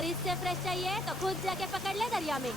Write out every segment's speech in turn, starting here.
अगर इससे फ्रेश चाहिए तो खुद जाके पकड़ ले दरिया में।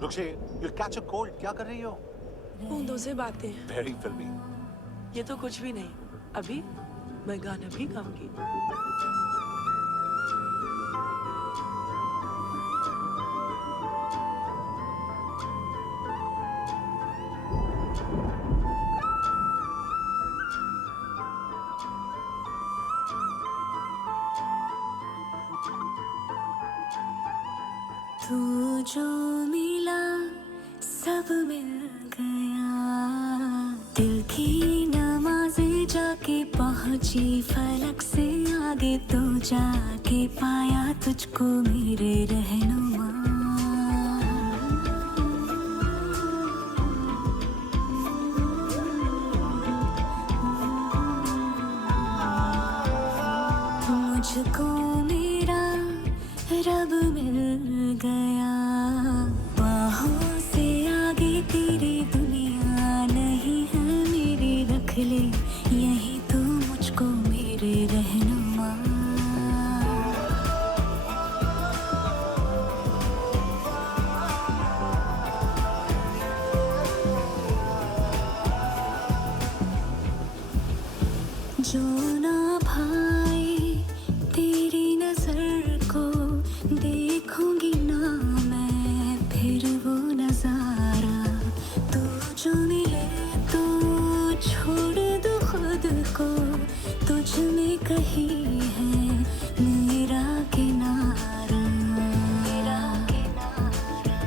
रुक्षे, you'll catch a cold. क्या कर रही हो? बूंदों से बातें। Very filmy. ये तो कुछ भी नहीं। अभी मैं गाना भी गाऊंगी। तू जो मिला सब मिल गया, दिल की नमाज़ें जाके पहुंची फलक से आगे, तो जाके पाया तुझको मेरे रहनुमा। मुझको मेरा रब मिल गया, बाहों से आगे तेरी दुनिया नहीं है मेरी, रख ले यही तू मुझको मेरे रहनुमा। जो ना भाए तेरी नजर को देखूंगी ना मैं फिर वो नजारा, तू जो मिले तो छोड़ दो खुद को, तुझ में कहीं है मेरा किनारा, मेरा किनारा।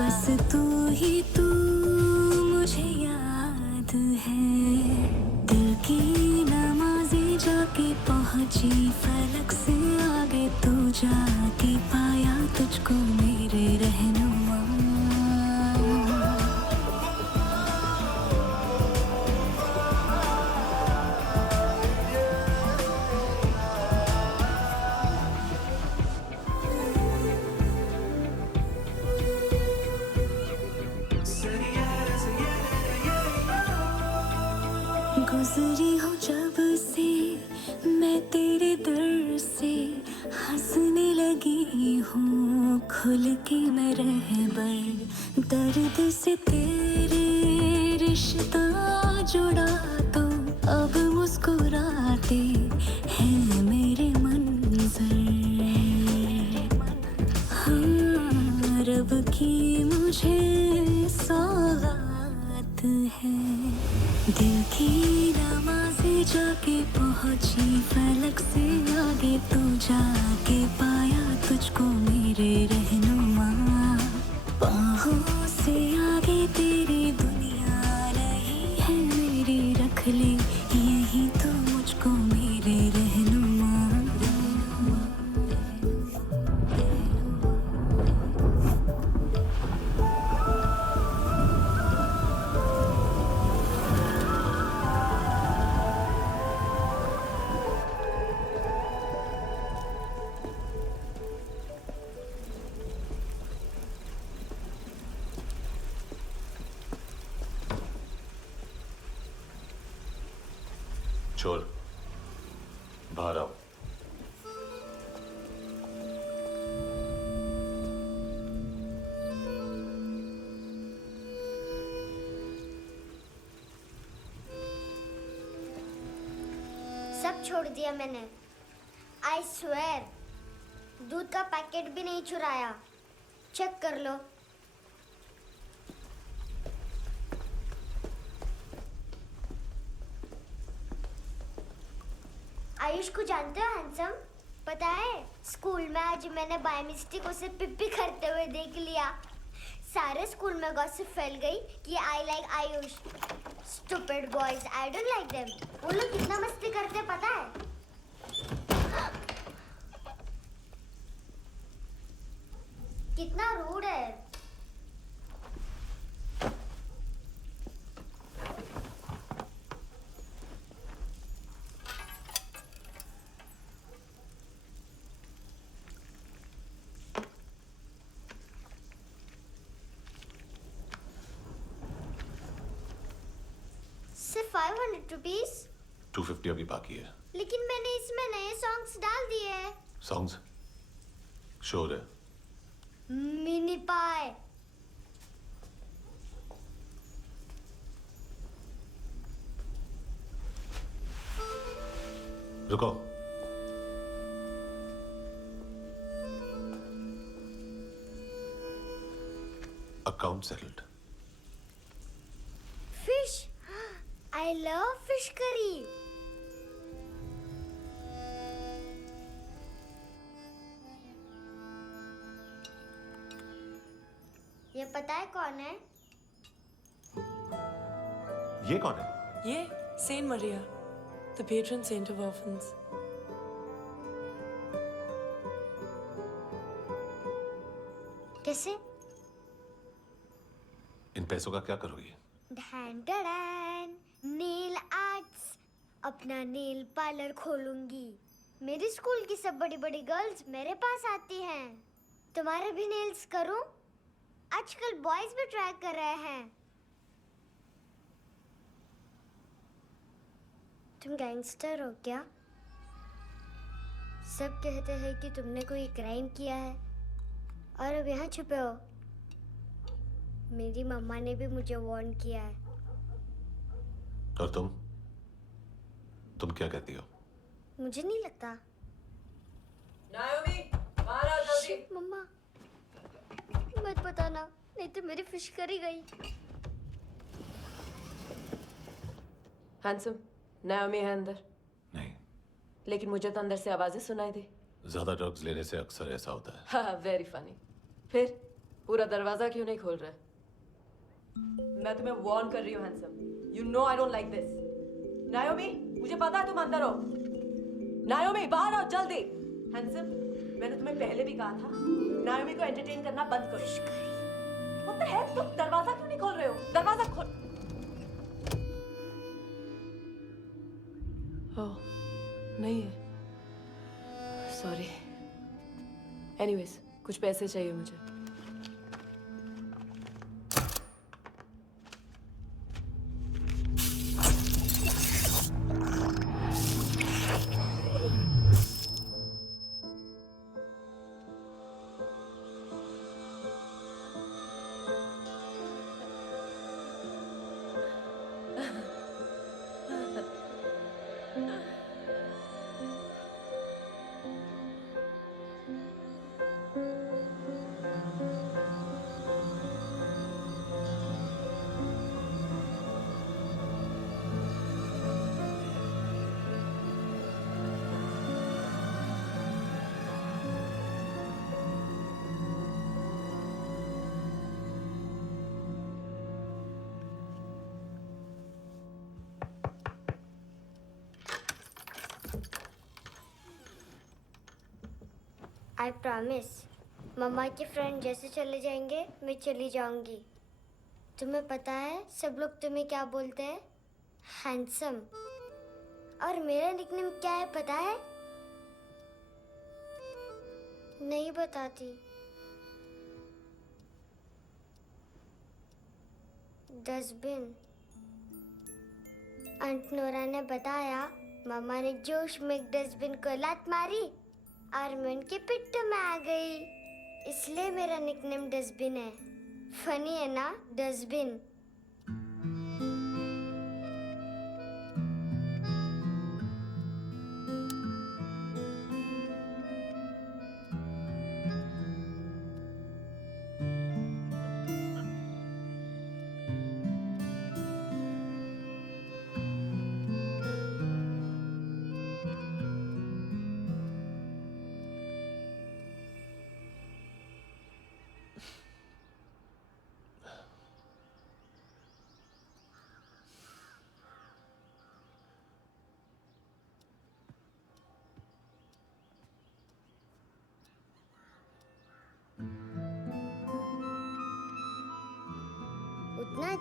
बस तू ही तू मुझे याद है, दिल की नमाज़ें जाके पहुंची फलक से आगे, तू जाके पाया तुझको मेरे रहनुमा। गुजरी हो जब से मैं तेरे दर से, हंसने लगी हूँ खुल के मैं रहबर, दर्द से तेरे रिश्ता जुड़ा, तो अब मुस्कुराते हैं मेरे मंजर। हाँ, रब की मुझे सौगात है, दिल की नमाज़ें जाके पहुंची फलक से आगे, तू जाके पाया तुझको मेरे रहनुमा। बाहों से आगे तेरी दुनिया नहीं है मेरी, रख ले यही तो मुझको मेरे रहनुमा। चोर, बाहर आओ। सब छोड़ दिया मैंने, आई स्वेर। दूध का पैकेट भी नहीं चुराया, चेक कर लो। आयुष को जानते हो हैंडसम? पता है स्कूल में आज मैंने बाय मिस्टेक उसे पिप्पी करते हुए देख लिया। सारे स्कूल में गॉसिप फैल गई कि I like Ayush. Stupid boys, I don't like them. वो लोग कितना मस्ती करते पता है? कितना रूड है। सिर्फ 500 रुपीज? 250 अभी बाकी है। लेकिन मैंने इसमें नए सॉन्ग्स डाल दिए हैं। सॉन्ग्स? श्योर है? मिनी पाए। रुको। Account settled. Fish, I love fish curry. ये पता है कौन है? ये कौन है? ये saint Maria, the patron saint of orphans. कैसे? इन पैसों का क्या करोगी? ढैन ढैन, नेल आर्ट्स। अपना नेल पार्लर खोलूंगी। मेरी स्कूल की सब बड़ी बड़ी गर्ल्स मेरे पास आती हैं। तुम्हारे भी नेल्स करूं? आजकल बॉयज भी ट्राई कर रहे हैं। तुम गैंगस्टर हो क्या? सब कहते हैं कि तुमने कोई क्राइम किया है और अब यहाँ छुपे हो। मेरी मम्मा ने भी मुझे वार्न किया है। और तुम क्या कहती हो? मुझे नहीं लगता। नायोमी, बाहर आओ जल्दी। शिट, मम्मा मत बताना, नहीं तो मेरी फिश करी गई। हैंडसम, नायोमी है अंदर। नहीं। लेकिन मुझे तो अंदर से आवाजें सुनाई दी। ज्यादा ड्रग्स लेने से अक्सर ऐसा होता है। हाँ, वेरी फनी। फिर पूरा दरवाजा क्यों नहीं खोल रहा? मैं तुम्हें वार्न कर रही हूँ handsome. You know I don't like this. नायोमी, मुझे पता है तुम अंदर हो। नायोमी, बाहर आओ जल्दी। हैंडसम, मैंने तुम्हें पहले भी कहा था नायोमी को एंटरटेन करना बंद करो। What the hell? तुम दरवाजा क्यों नहीं खोल रहे हो? दरवाजा खोल। ओह, नहीं है। सॉरी। एनीवेज, कुछ पैसे चाहिए मुझे। आई प्रॉमिस, मम्मा के फ्रेंड जैसे चले जाएंगे मैं चली जाऊंगी। तुम्हें पता है सब लोग तुम्हें क्या बोलते हैं? हैंडसम। और मेरा निकनेम क्या है पता है? नहीं बताती। डस्टबिन। आंट नोरा ने बताया मम्मा ने जोश में एक डस्टबिन को लात मारी और मैं उनके पिट्ठू में आ गई, इसलिए मेरा निकनेम डस्टबिन है। फनी है ना, डस्टबिन।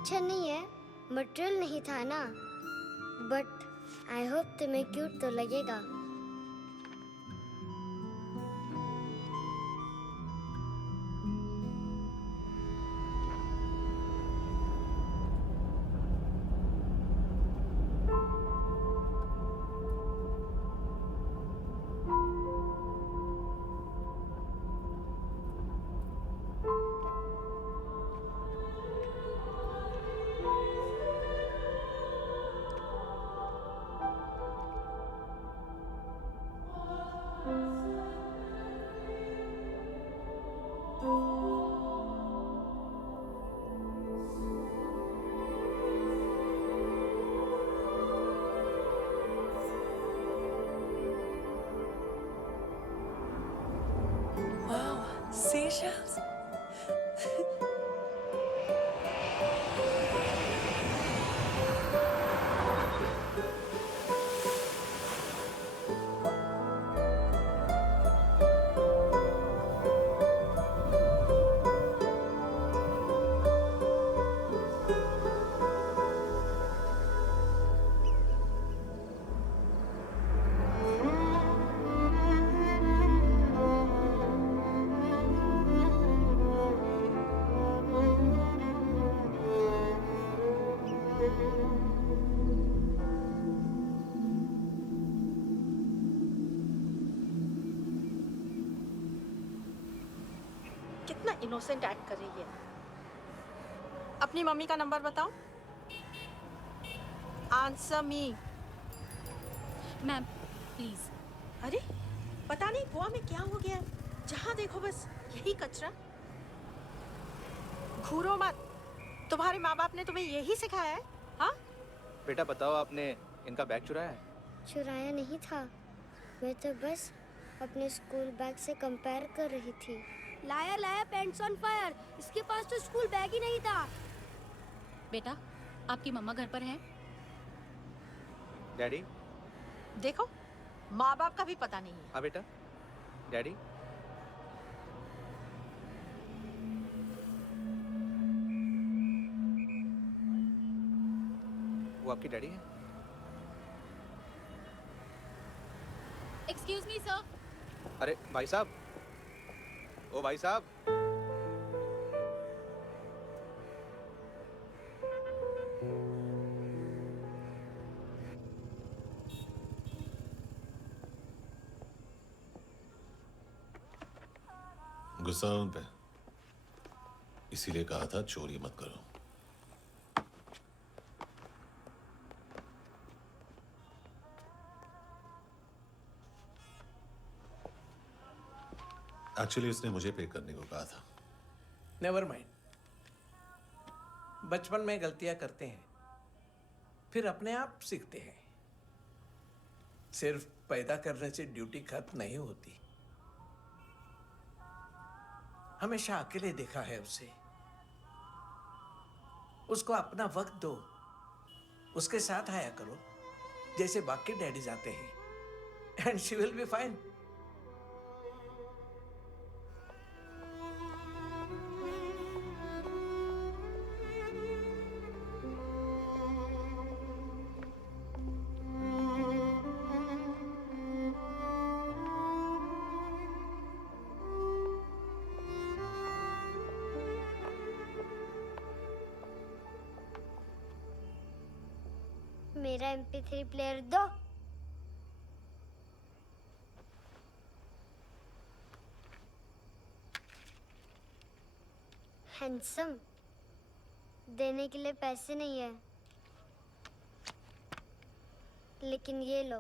अच्छा नहीं है, मटेरियल नहीं था ना, बट आई होप तुम्हें क्यूट तो लगेगा। Wow, seashells. कितना इनोसेंट एक्ट कर रही है। अपनी मम्मी का नंबर बताओ। Answer me. Ma'am please. अरे पता नहीं गोवा में क्या हो गया, जहाँ देखो बस यही कचरा। घूरो मत, तुम्हारे माँ बाप ने तुम्हें यही सिखाया है? हाँ बेटा बताओ, आपने इनका बैग चुराया है? चुराया नहीं था, मैं तो बस अपने स्कूल बैग से कंपेयर कर रही थी। लाया लाया पेंट्स ऑन फायर, इसके पास तो स्कूल बैग ही नहीं था। बेटा आपकी मम्मा घर पर है? डैडी? देखो, माँ बाप का भी पता नहीं है। हाँ बेटा। डैडी? वो आपकी डैडी है? Excuse me sir. अरे भाई साहब, ओ भाई साहब। गुस्सा उन पे, इसीलिए कहा था चोरी मत करो। एक्चुअली उसने मुझे पे करने को कहा था। नेवर माइंड, बचपन में गलतियां करते हैं, फिर अपने आप सीखते हैं। सिर्फ पैदा करने से ड्यूटी खत्म नहीं होती। हमेशा अकेले देखा है उसे। उसको अपना वक्त दो, उसके साथ आया करो जैसे बाकी डैडीज आते हैं, and she will be fine. मेरा MP3 प्लेयर दो। हैंडसम, देने के लिए पैसे नहीं है, लेकिन ये लो,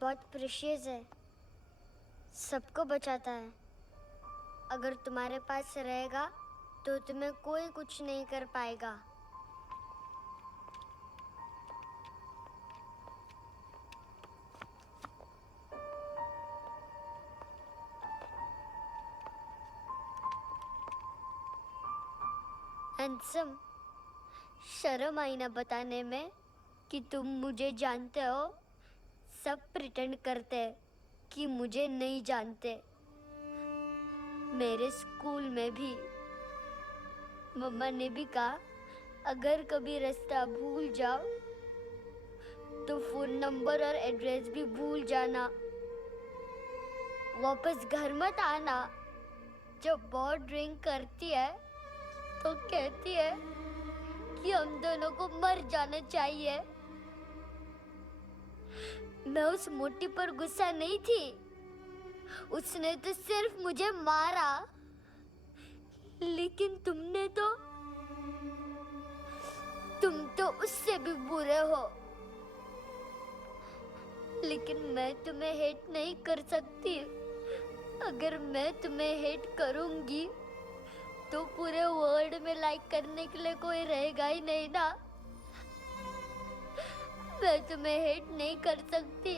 बहुत प्रीशियस है, सबको बचाता है। अगर तुम्हारे पास रहेगा तो तुम्हें कोई कुछ नहीं कर पाएगा। हैंडसम, शर्म आई ना बताने में कि तुम मुझे जानते हो। सब प्रिटेंड करते हैं कि मुझे नहीं जानते। मेरे स्कूल में भी मम्मा ने भी कहा, अगर कभी रास्ता भूल जाओ तो फोन नंबर और एड्रेस भी भूल जाना। वापस घर मत आना। जब बहुत ड्रिंक करती है तो कहती है कि हम दोनों को मर जाना चाहिए। मैं उस मोटी पर गुस्सा नहीं थी, उसने तो सिर्फ मुझे मारा। लेकिन तुम तो उससे भी बुरे हो। लेकिन मैं तुम्हें हेट नहीं कर सकती। अगर मैं तुम्हें हेट करूंगी तो पूरे वर्ल्ड में लाइक करने के लिए कोई रहेगा ही नहीं ना। मैं तुम्हें हेट नहीं कर सकती।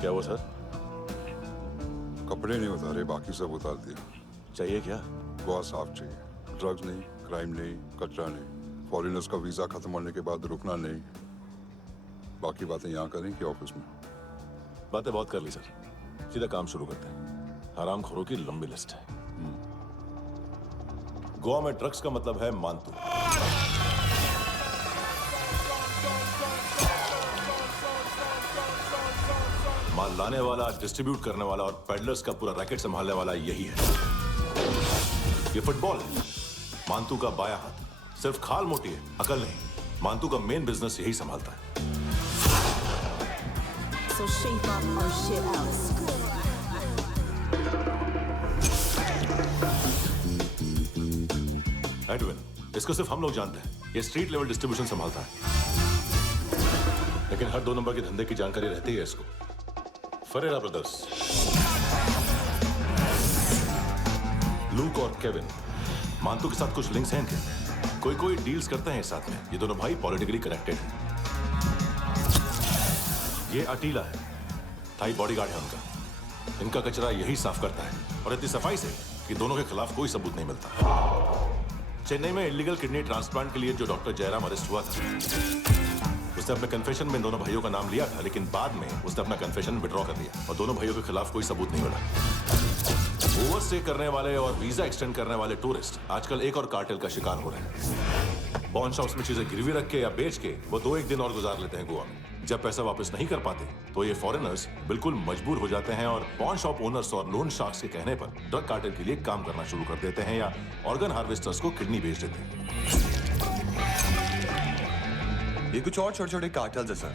क्या हुआ सर? कपड़े नहीं उतारे, बाकी सब उतार दिया। चाहिए क्या? बहुत साफ चाहिए। ड्रग्स नहीं, क्राइम नहीं, कचरा नहीं। फॉरेनर्स का वीजा खत्म होने के बाद रुकना नहीं। बाकी बातें यहाँ करें कि ऑफिस में? बातें बहुत कर ली सर, सीधा काम शुरू करते हैं। हरामखोरों की लंबी लिस्ट है। गोवा में ड्रग्स का मतलब है मानतू। माल लाने वाला, डिस्ट्रीब्यूट करने वाला और पेडलर्स का पूरा रैकेट संभालने वाला यही है। ये फुटबॉल है, मानतू का बायां हाथ। सिर्फ खाल मोटी है, अकल नहीं। मानतू का मेन बिजनेस यही संभालता है। So shape up our shit out. Edwin, इसको सिर्फ हम लोग जानते हैं। ये स्ट्रीट लेवल डिस्ट्रीब्यूशन संभालता है, लेकिन हर 2 नंबर के धंधे की जानकारी रहती है इसको। फरेरा ब्रदर्स, लूक और केविन, मानतू के साथ कुछ लिंक्स हैं इनके। कोई डील्स करते हैं साथ में। ये दोनों भाई पॉलिटिकली कनेक्टेड हैं। ये अटीला है, थाई बॉडीगार्ड है उनका। इनका कचरा यही साफ करता है, और इतनी सफाई से कि दोनों के खिलाफ कोई सबूत नहीं मिलता। चेन्नई में इलीगल किडनी ट्रांसप्लांट के लिए जो डॉक्टर जयराम अरेस्ट हुआ था, उसने अपने कन्फेशन में दोनों भाइयों का नाम लिया था, लेकिन बाद में उसने अपना कन्फेशन विड्रॉ कर लिया और दोनों भाइयों के खिलाफ कोई सबूत नहीं मिला। ओवरस्टे करने वाले और वीजा एक्सटेंड करने वाले टूरिस्ट आजकल एक और कार्टेल का शिकार हो रहे हैं। पॉन शॉप्स में चीजें गिरवी रख के या बेच के वो 2-1 दिन और गुजार लेते हैं गोवा में। जब पैसा वापस नहीं कर पाते तो ये फॉरेनर्स बिल्कुल मजबूर हो जाते हैं और पॉन शॉप ओनर्स और लोन शार्क्स के कहने पर ड्रग कार्टेल के लिए काम करना शुरू कर देते हैं या ऑर्गन हार्वेस्टर्स को किडनी बेच देते हैं। ये कुछ और छोटे-छोटे कार्टेल्स हैं सर।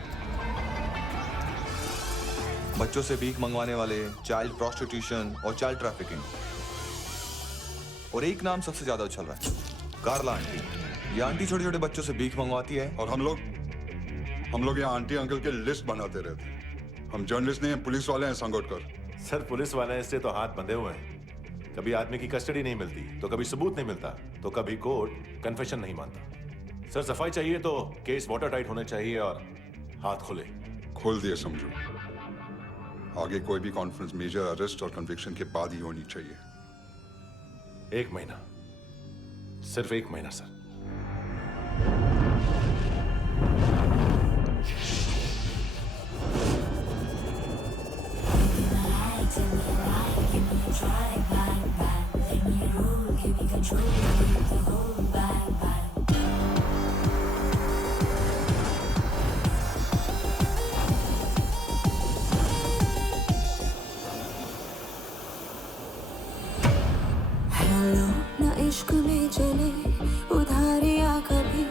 बच्चों से भीख मंगवाने वाले, चाइल्ड प्रोस्टिट्यूशन और चाइल्ड ट्रैफिकिंग। और एक नाम सबसे ज्यादा उछल रहा है, कार्ला आंटी। ये आंटी छोटे छोटे बच्चों से भीख मंगवाती है। और हम लोग यहाँ आंटी अंकल के लिस्ट बनाते रहते हैं। हम जर्नलिस्ट नहीं हैं, पुलिस वाले हैं संगोटकर। सर पुलिस वाले इससे तो हाथ बंधे हुए हैं। कभी आदमी की कस्टडी नहीं मिलती, तो कभी सबूत नहीं मिलता, तो कभी कोर्ट कन्फेशन नहीं मानता। सर सफाई चाहिए तो केस वाटर टाइट होने चाहिए और हाथ खुले। खोल दिए समझो। आगे कोई भी कॉन्फ्रेंस मेजर अरेस्ट और कन्विक्शन के बाद ही होनी चाहिए। 1 महीना, सिर्फ 1 महीना सर। हेलो ना इश्क में चले उधारियाँ कभी,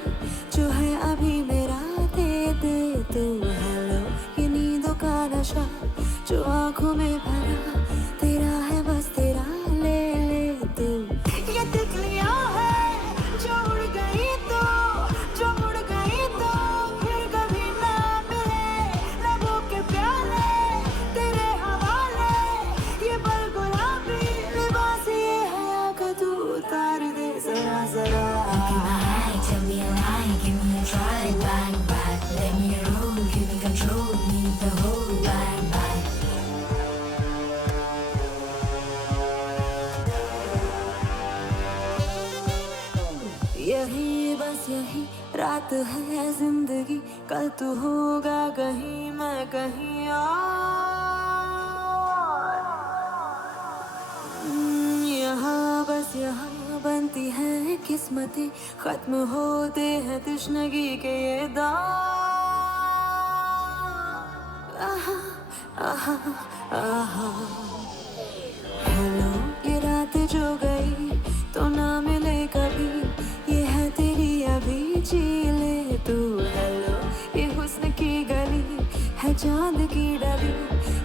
जो है अभी मेरा दे दे तू। हेलो ये नींदों का नशा जो आंखों में भरा, तेरा है बस तेरा, ले ले तू। ये तितलियाँ है जो उड़ गई तो, जो मुड़ गई तो फिर कभी ना मिले। लबों के प्याले तेरे हवाले, ये पल गुलाबी लिबास ये हया का तू उतार दे जरा जरा। Tell me a lie, give me a try, bang bang, let me roll, give me control, need the whole bang bang. यही बस यही रात है जिंदगी, कल तू होगा कहीं मैं कहीं और। यहाँ बस यहाँ बनती है किस्मतें, खत्म होते हैं तश्नगी के ये दाग। आहा आहा आहा। हेलो ये रात जो गई तो ना मिले कभी, ये है तेरी अभी, जी ले तू। हेलो ये हुस्न की गली है चांद की डली,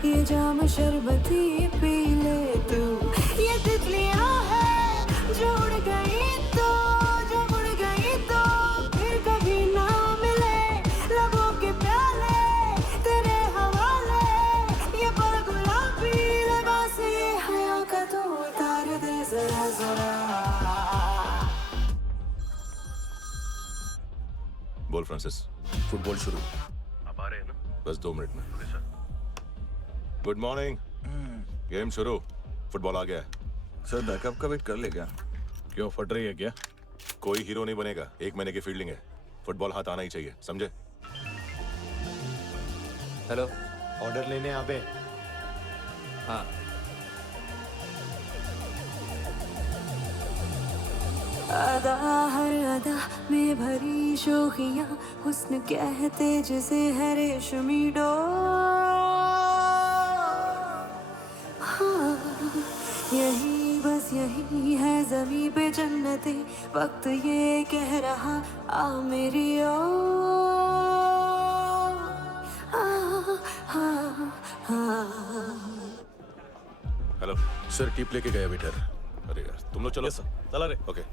ये जाम शरबती पी ले तू। ये तितलियाँ है जो उड़ गई तो, जो मुड़ गई तो फिर कभी ना मिले। लबों के प्याले तेरे हवाले, ये पल गुलाबी लिबास ये हया का तू उतार दे जरा जरा। बोल फ्रांसिस। फुटबॉल शुरू। आप आ रहे हैं ना? बस 2 मिनट में। Good morning. गेम शुरू। फुटबॉल आ गया है। सर बैकअप का वेट कर ले क्या? क्यों फट रही है क्या? कोई हीरो नहीं बनेगा, 1 महीने की फील्डिंग है। फुटबॉल हाथ आना ही चाहिए, समझे? हेलो, ऑर्डर लेने आबे। हाँ। अदा हर अदा में भरी शोखियाँ, हुस्न कहते जिसे है रेशमी डोर। हाँ, यही बस यही है ज़मीं पे जन्नते, वक्त ये कह रहा आ मेरी ओर। हेलो सर, टिप लेके गया वेटर। अरे यार तुम लोग चलो। चला रे। ओके।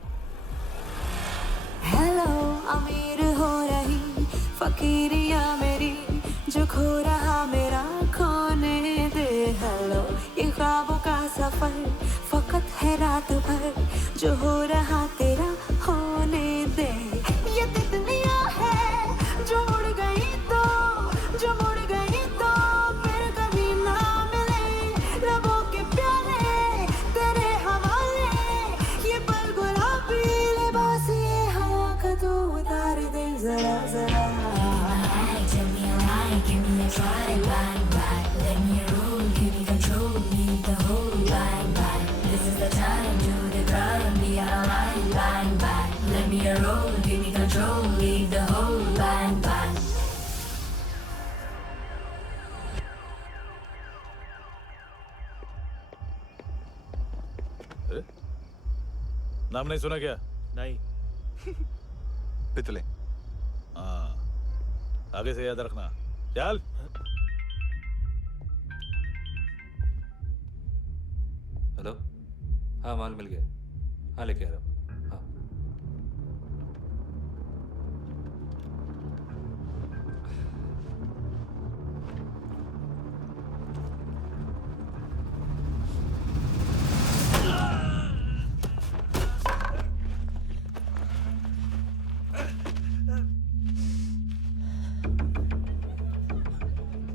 हेलो अमीर हो रही फकीरिया मेरी, जो खो रहा मेरा खोने दे। हेलो ये ख्वाबों का सफर फकत है रात भर, जो हो रहा तेरा होने दे। ये तितलियाँ है जो उड़ गई तो, जो मुड़ गई तो फिर कभी ना मिले। लबों के प्याले तेरे हवाले, ये पल गुलाबी लिबास ये हवा का तू उतार दे जरा जरा। Tell me a lie, give me a try, bang bang, let me roll, give me control, need the whole bang bang. This is the time, do the crime, be alive, bang bang, let me roll, give me control, leave the whole bang bang. नाम नहीं सुना क्या? नहीं। पितले। हाँ, आगे से याद रखना। चल। हाँ माल मिल गया। हाँ लेके आ रहा हूँ। हाँ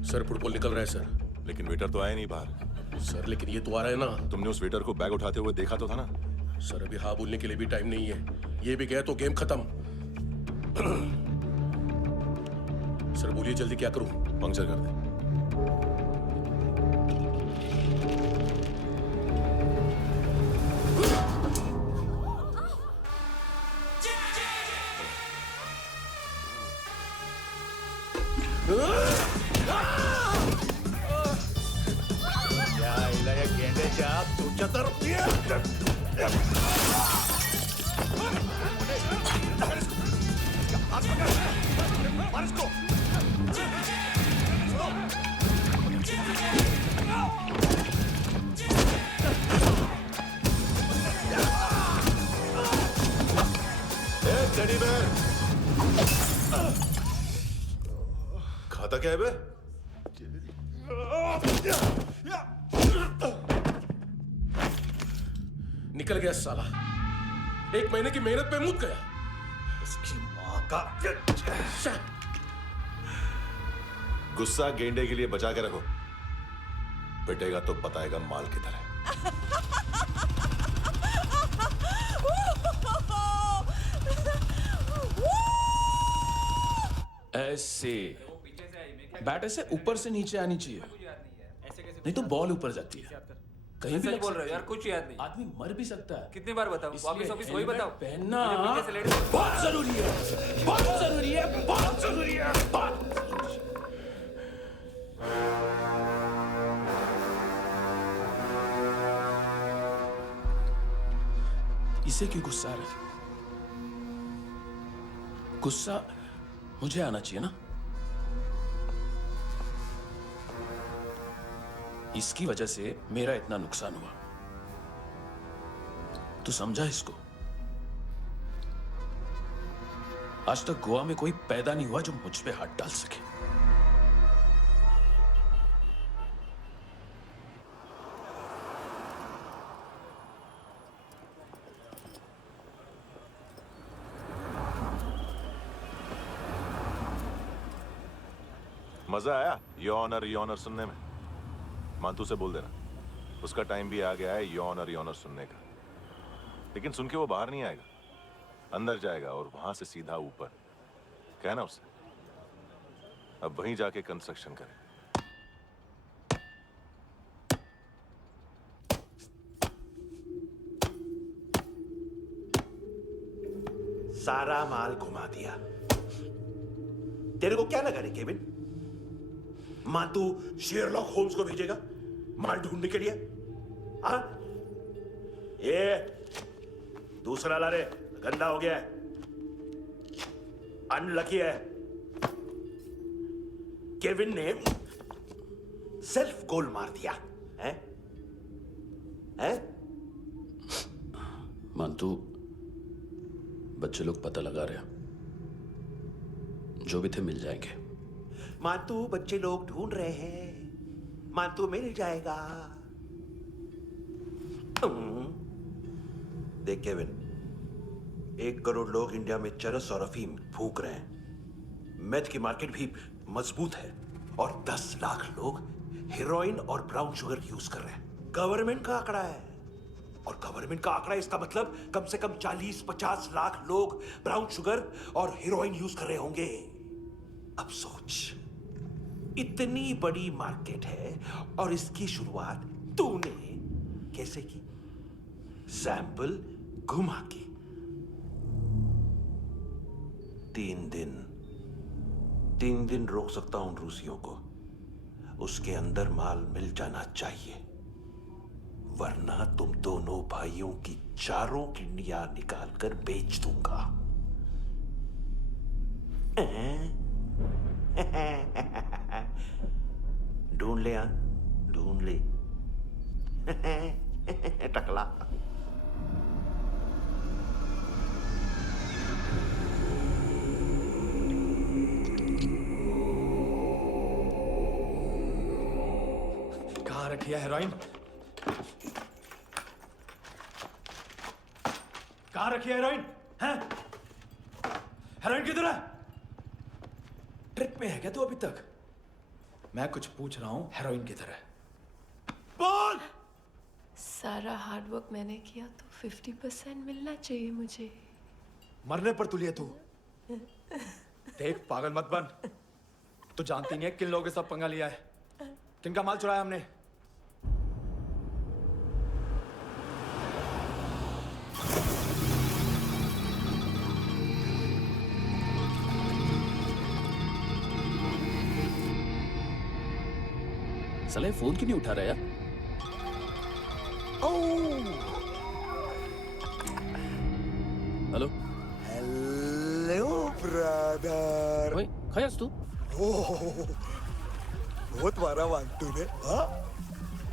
सर फुटबॉल निकल रहा है सर। लेकिन वेटर तो आया नहीं बाहर। सर लेकिन ये तो आ रहा है ना। तुमने उस वेटर को बैग उठाते हुए देखा तो था ना। सर अभी हाँ बोलने के लिए भी टाइम नहीं है। ये भी गया तो गेम खत्म। सर बोलिए जल्दी क्या करूं? पंक्चर कर दे। खाता क्या है बे? निकल गया साला। 1 महीने की मेहनत पे मुक गया। इसकी माँ का गुस्सा गेंडे के लिए बचा के रखो। पिटेगा तो बताएगा माल किधर है। ऐसे बैट ऐसे ऊपर से नीचे आनी चाहिए, नहीं तो बॉल ऊपर जाती है। कहीं भी बोल रहे हो यार, कुछ याद नहीं। आदमी मर भी सकता है। कितनी बार बताओ? वापिस वापिस वही बताओ। पहनना बहुत जरूरी है, बहुत जरूरी है, बहुत जरूरी है, बहुत जरूरी है। इसे क्यों गुस्सा आ रहा है? गुस्सा मुझे आना चाहिए ना। इसकी वजह से मेरा इतना नुकसान हुआ। तू समझा इसको? आज तक गोवा में कोई पैदा नहीं हुआ जो मुझ पे हाथ डाल सके। मजा आया यॉनर सुनने में? मानतू से बोल देना उसका टाइम भी आ गया है यॉनर सुनने का। लेकिन सुन के वो बाहर नहीं आएगा, अंदर जाएगा और वहां से सीधा ऊपर। कहना उसे अब वहीं जाके कंस्ट्रक्शन करे। सारा माल घुमा दिया। तेरे को क्या लगा रे केविन? मां तू शेरलॉक होम्स को भेजेगा माल ढूंढने के लिए? हाँ? ये दूसरा ला रे, गंदा हो गया है, अनलकी है। केविन ने सेल्फ गोल मार दिया है? हैं? मानतू बच्चे लोग पता लगा रहे हैं, जो भी थे मिल जाएंगे। मानतू बच्चे लोग ढूंढ रहे हैं, मानतू मिल जाएगा। देख केविन, 1 करोड़ लोग इंडिया में चरस और अफीम फूंक रहे हैं। मेथ की मार्केट भी मजबूत है और 10 लाख लोग हेरोइन और ब्राउन शुगर यूज कर रहे हैं। गवर्नमेंट का आंकड़ा है, और गवर्नमेंट का आंकड़ा इसका मतलब कम से कम 40-50 लाख लोग ब्राउन शुगर और हेरोइन यूज कर रहे होंगे। अब सोच, इतनी बड़ी मार्केट है और इसकी शुरुआत तूने कैसे की? सैंपल घुमा के। 3 दिन रोक सकता हूं रूसियों को, उसके अंदर माल मिल जाना चाहिए, वरना तुम दोनों भाइयों की चारों किडनियां निकाल कर बेच दूंगा। ढूंढ ले, ढूंढ ले। टकला। रखी है हेरोइन? कहाँ रखी है हेरोइन? हैं? हेरोइन किधर है? ट्रिप में है क्या तू अभी तक? मैं कुछ पूछ रहा हूँ, हेरोइन किधर है? बोल! सारा हार्डवर्क मैंने किया तो 50% मिलना चाहिए मुझे। मरने पर तुलिए तू। देख पागल मत बन। तू जानती नहीं है किन लोगों के साथ पंगा लिया है, किनका माल चुराया हमने। साले फोन क्यों नहीं उठा रहा यार? Hello hello brother. ओए खयास तू? बहुत मारा वांटू ने, हाँ?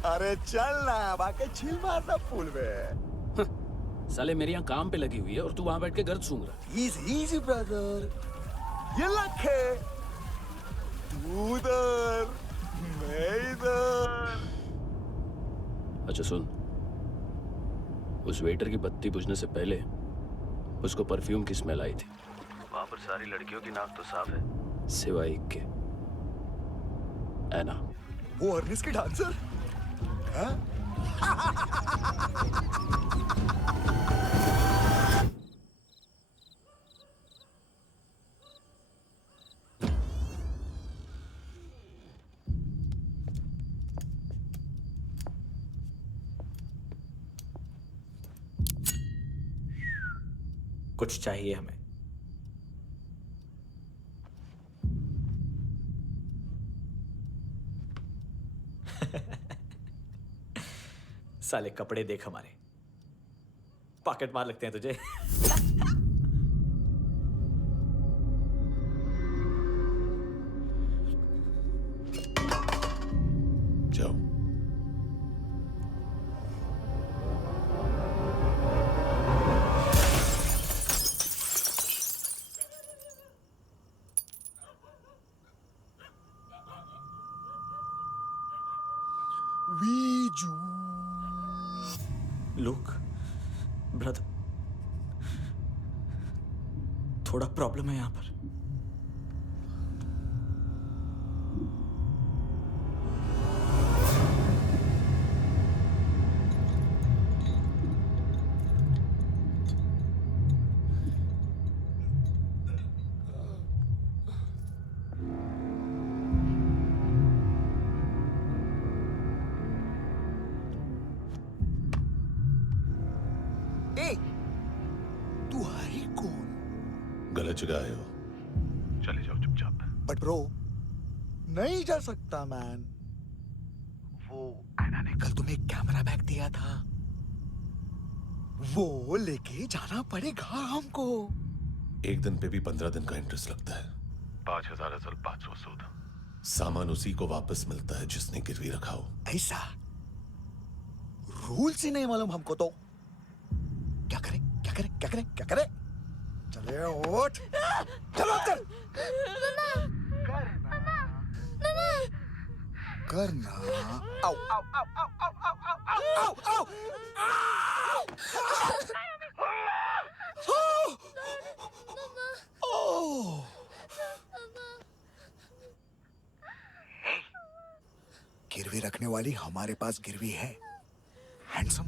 अरे चल ना, बाकी चिल मारना पूल में। साले मेरे यहाँ काम पे लगी हुई है और तू वहां बैठ के गर्द सूंघ रहा। इजी ब्रदर, ये लक है। तू उधर, मैं इधर। अच्छा सुन, उस वेटर की बत्ती बुझने से पहले उसको परफ्यूम की स्मेल आई थी। वहां पर सारी लड़कियों की नाक तो साफ है, सिवाय एक के, ऐना। वो अर्निस की डांसर? हाँ? कुछ चाहिए हमें। साले कपड़े देख हमारे, पॉकेट मार लगते हैं तुझे। जाओ। लुक ब्रदर, थोड़ा प्रॉब्लम है यहाँ पर। तू है कौन? गलत जगह आए हो, चले जाओ चुपचाप। बट ब्रो, नहीं जा सकता मैन। वो ऐना ने कल तुम्हें एक कैमरा बैग दिया था, वो लेके जाना पड़ेगा हमको। एक दिन पे भी 15 दिन का इंटरेस्ट लगता है। 5,000 असल 500 सूद। सामान उसी को वापस मिलता है जिसने गिरवी रखा हो। ऐसा रूल्स ही नहीं मालूम हमको तो। क्या करें क्या करें क्या करें क्या करें? चले उठ, चलो चल। करना। आओ आओ आओ आओ आओ आओ आओ आओ आओ। गिरवी रखने वाली हमारे पास गिरवी है। हैंडसम,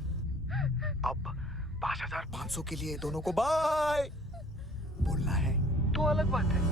अब 5,500 के लिए दोनों को बाय बोलना है तो अलग बात है।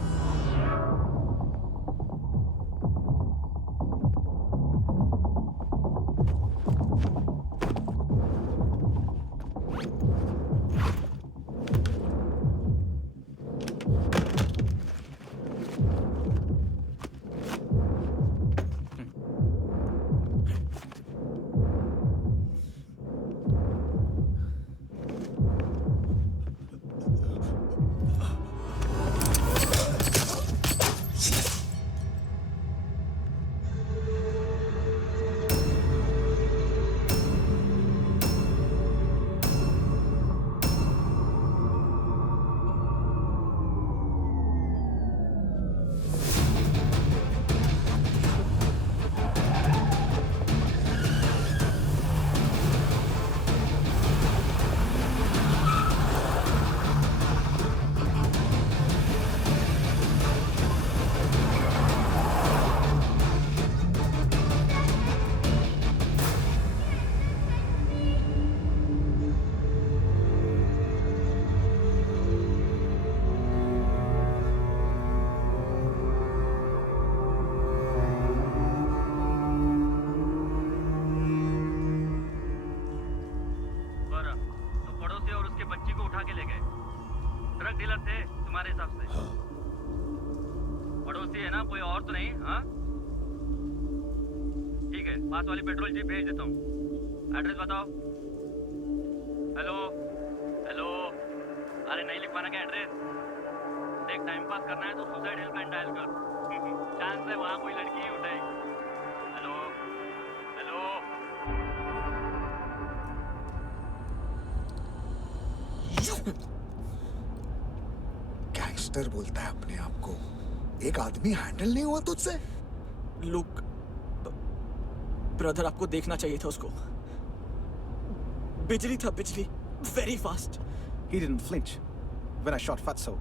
चले गए। ट्रक डीलर थे तुम्हारे हिसाब से? हाँ। पड़ोसी है ना, कोई और तो नहीं? हाँ ठीक है, पास वाली पेट्रोल जीप भेज देता हूँ। एड्रेस बताओ। हेलो हेलो, अरे नहीं लिख पाना क्या एड्रेस? देख, टाइम पास करना है तो सुसाइड हेल्पलाइन डायल कर। चांस है वहाँ कोई लड़की ही उठाएगी। Hello hello. गैंगस्टर बोलता है अपने आप को। एक आदमी हैंडल नहीं हुआ तुझसे? लुक ब्रदर, आपको देखना चाहिए था उसको। बिजली था, बिजली, very fast. He didn't flinch when I shot Fatso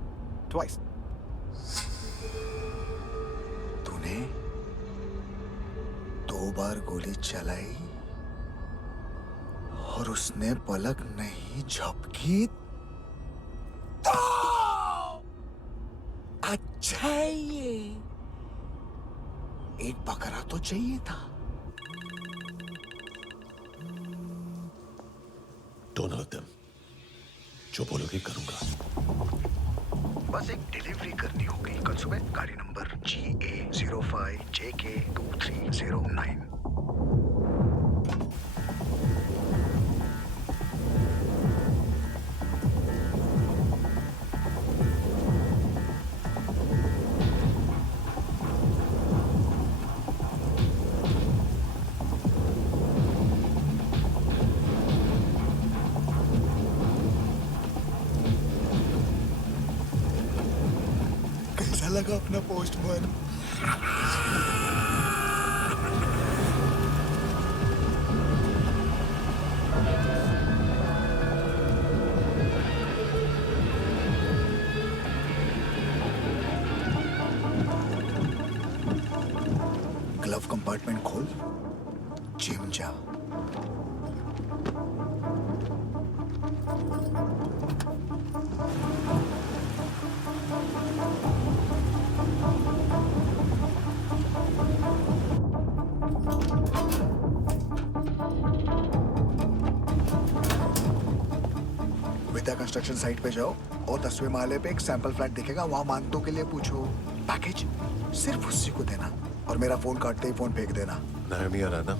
twice. तूने 2 बार गोली चलाई और उसने पलक नहीं झपकी तो अच्छा है ये। एक बकरा तो चाहिए था। Don't hurt them. जो बोलोगे करूंगा। बस एक डिलीवरी करनी होगी कल सुबह। गाड़ी नंबर GA05JK2309। कैसा लगा अपना पोस्टमैन? ग्लव कंपार्टमेंट खोल, जिम जा। विद्या कंस्ट्रक्शन साइट पे जाओ और 10वें माले पे एक सैंपल फ्लैट दिखेगा, वहां मानतों के लिए पूछो। पैकेज सिर्फ उसी को देना और मेरा फोन काटते ही फोन फेंक देना। नायोमी आ रहा ना?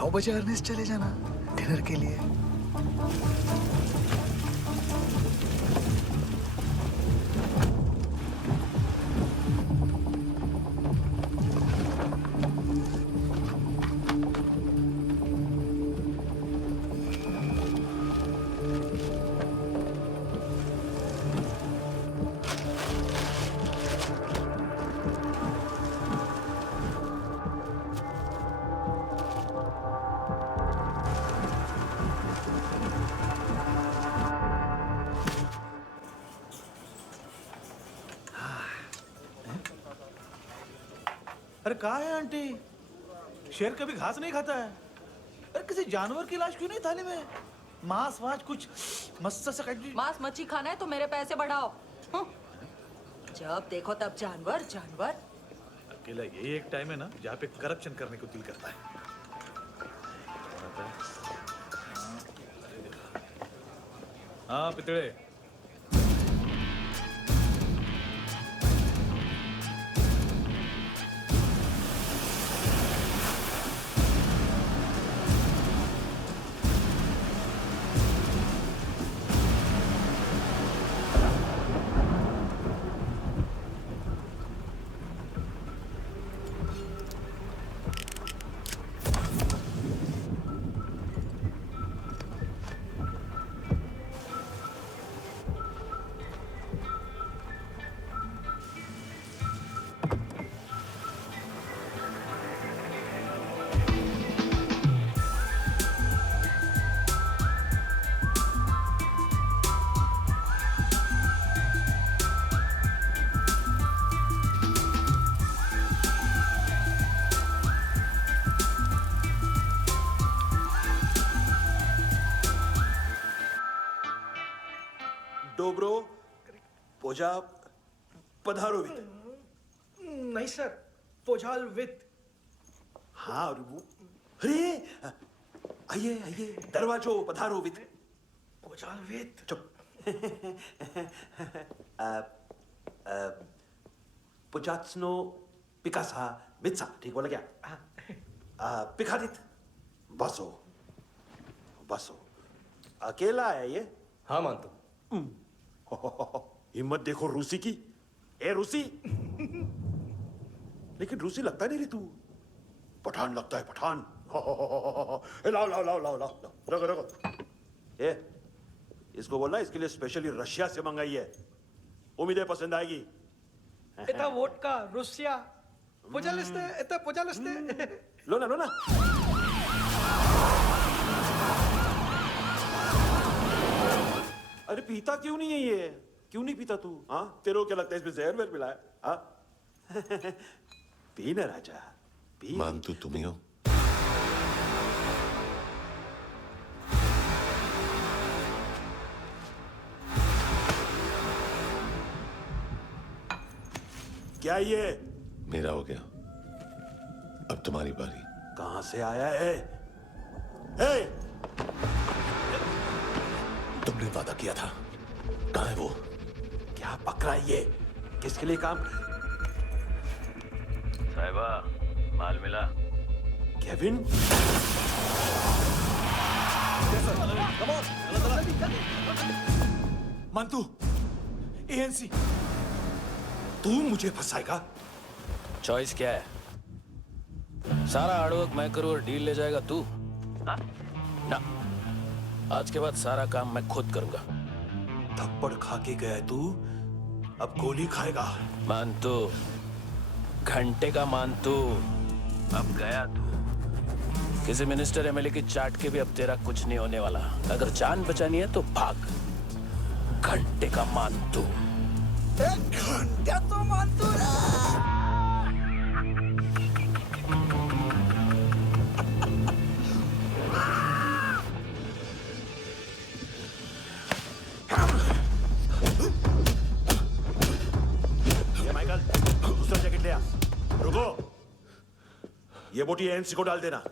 9 बजे अर्नेस्ट चले जाना डिनर के लिए। अरे कहाँ है आंटी? शेर कभी घास नहीं खाता है। अरे किसी जानवर की लाश क्यों नहीं थाली में? मांस वास कुछ मस्त से काट। मांस मच्छी खाना है तो मेरे पैसे बढ़ाओ। जब देखो तब जानवर जानवर। अकेला यही एक टाइम है ना जहाँ पे करप्शन करने को दिल करता है। हाँ पितड़े। डोब्रो पोजा पधारोवित। नहीं सर, पोजाल विथ। हाँ और वो, अरे आइए आइए, दरवाजो पधारोवित। पोजाल विथ। चुप। पुचात्सनो पिकासा मित्सा, ठीक बोला क्या? पिखादित बसो बसो। अकेला है ये? हाँ मानतो। हिम्मत देखो रूसी की। ए रूसी, लेकिन रूसी लगता नहीं रे तू, पठान लगता है, पठान। लाओ लाओ लाओ लाओ लाओ, रखो रखो। ए, इसको बोलना इसके लिए स्पेशली रशिया से मंगाई है, उम्मीद है पसंद आएगी। इतना वोडका रुसिया पोजालिस्ते, इतना पोजालिस्ते। लो ना लो ना। अरे पीता क्यों नहीं है ये? क्यों नहीं पीता तू? हाँ, तेरे को क्या लगता है इसमें जहर वहर मिला है? हाँ? पी ना राजा, पी। मानतू तुम ही हो। क्या ये? मेरा हो गया, अब तुम्हारी बारी। कहां से आया है? ए! तुमने वादा किया था, कहां है वो? क्या पकड़ा ये? किसके लिए काम? साहिबा, माल मिला? केविन? मंतू, एएनसी। तू मुझे फंसाएगा? चॉइस क्या है? सारा हार्डवर्क मैं करूं और डील ले जाएगा तू? ना, आज के बाद सारा काम मैं खुद करूंगा। थप्पड़ खा के गया तू, अब गोली खाएगा। मानतू, घंटे का मानतू, अब गया तू। किसी मिनिस्टर एमएलए की चाट के भी अब तेरा कुछ नहीं होने वाला। अगर जान बचानी है तो भाग। घंटे का मानतू। घंटा तो मानतू माइकल, दूसरा जैकेट ले आ। रुको, ये बोटी एएनसी को डाल देना।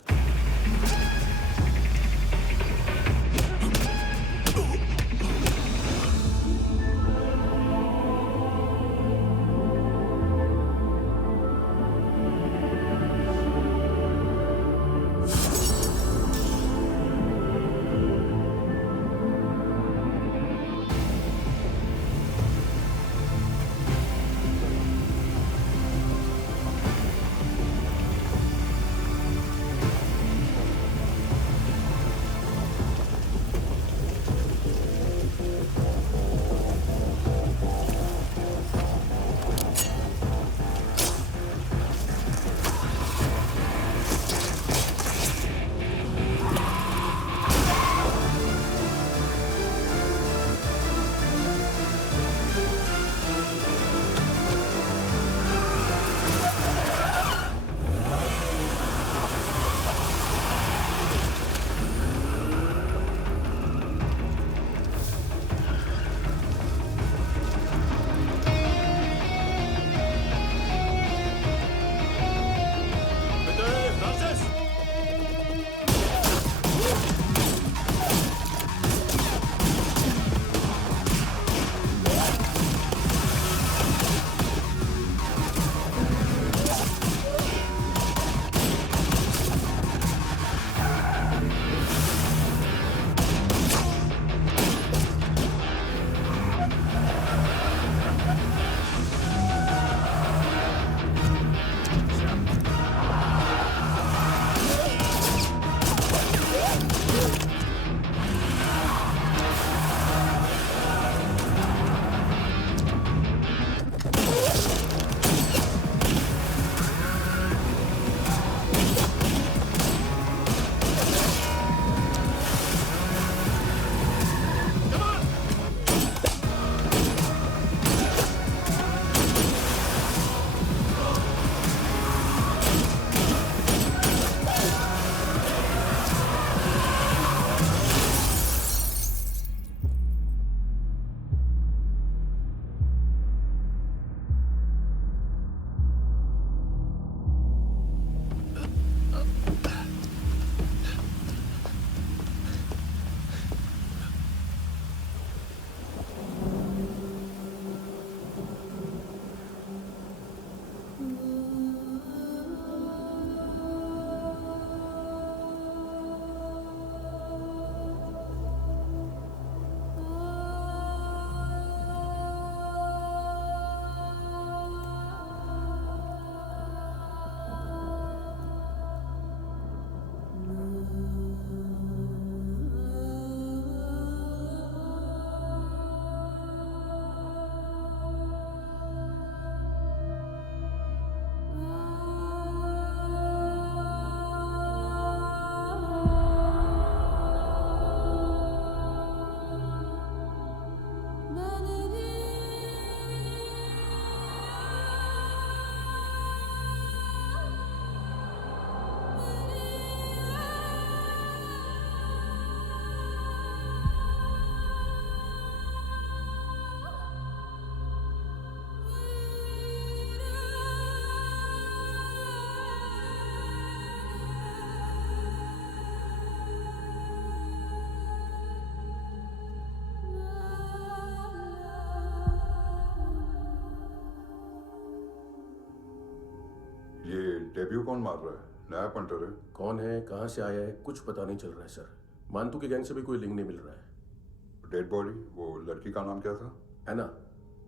डेब्यू कौन मार रहा है? नया पंटर है। कौन है, कहाँ से आया है, कुछ पता नहीं चल रहा है सर। मानतू के गैंग से भी कोई लिंक नहीं मिल रहा है। डेड बॉडी, वो लड़की का नाम क्या था? है ना?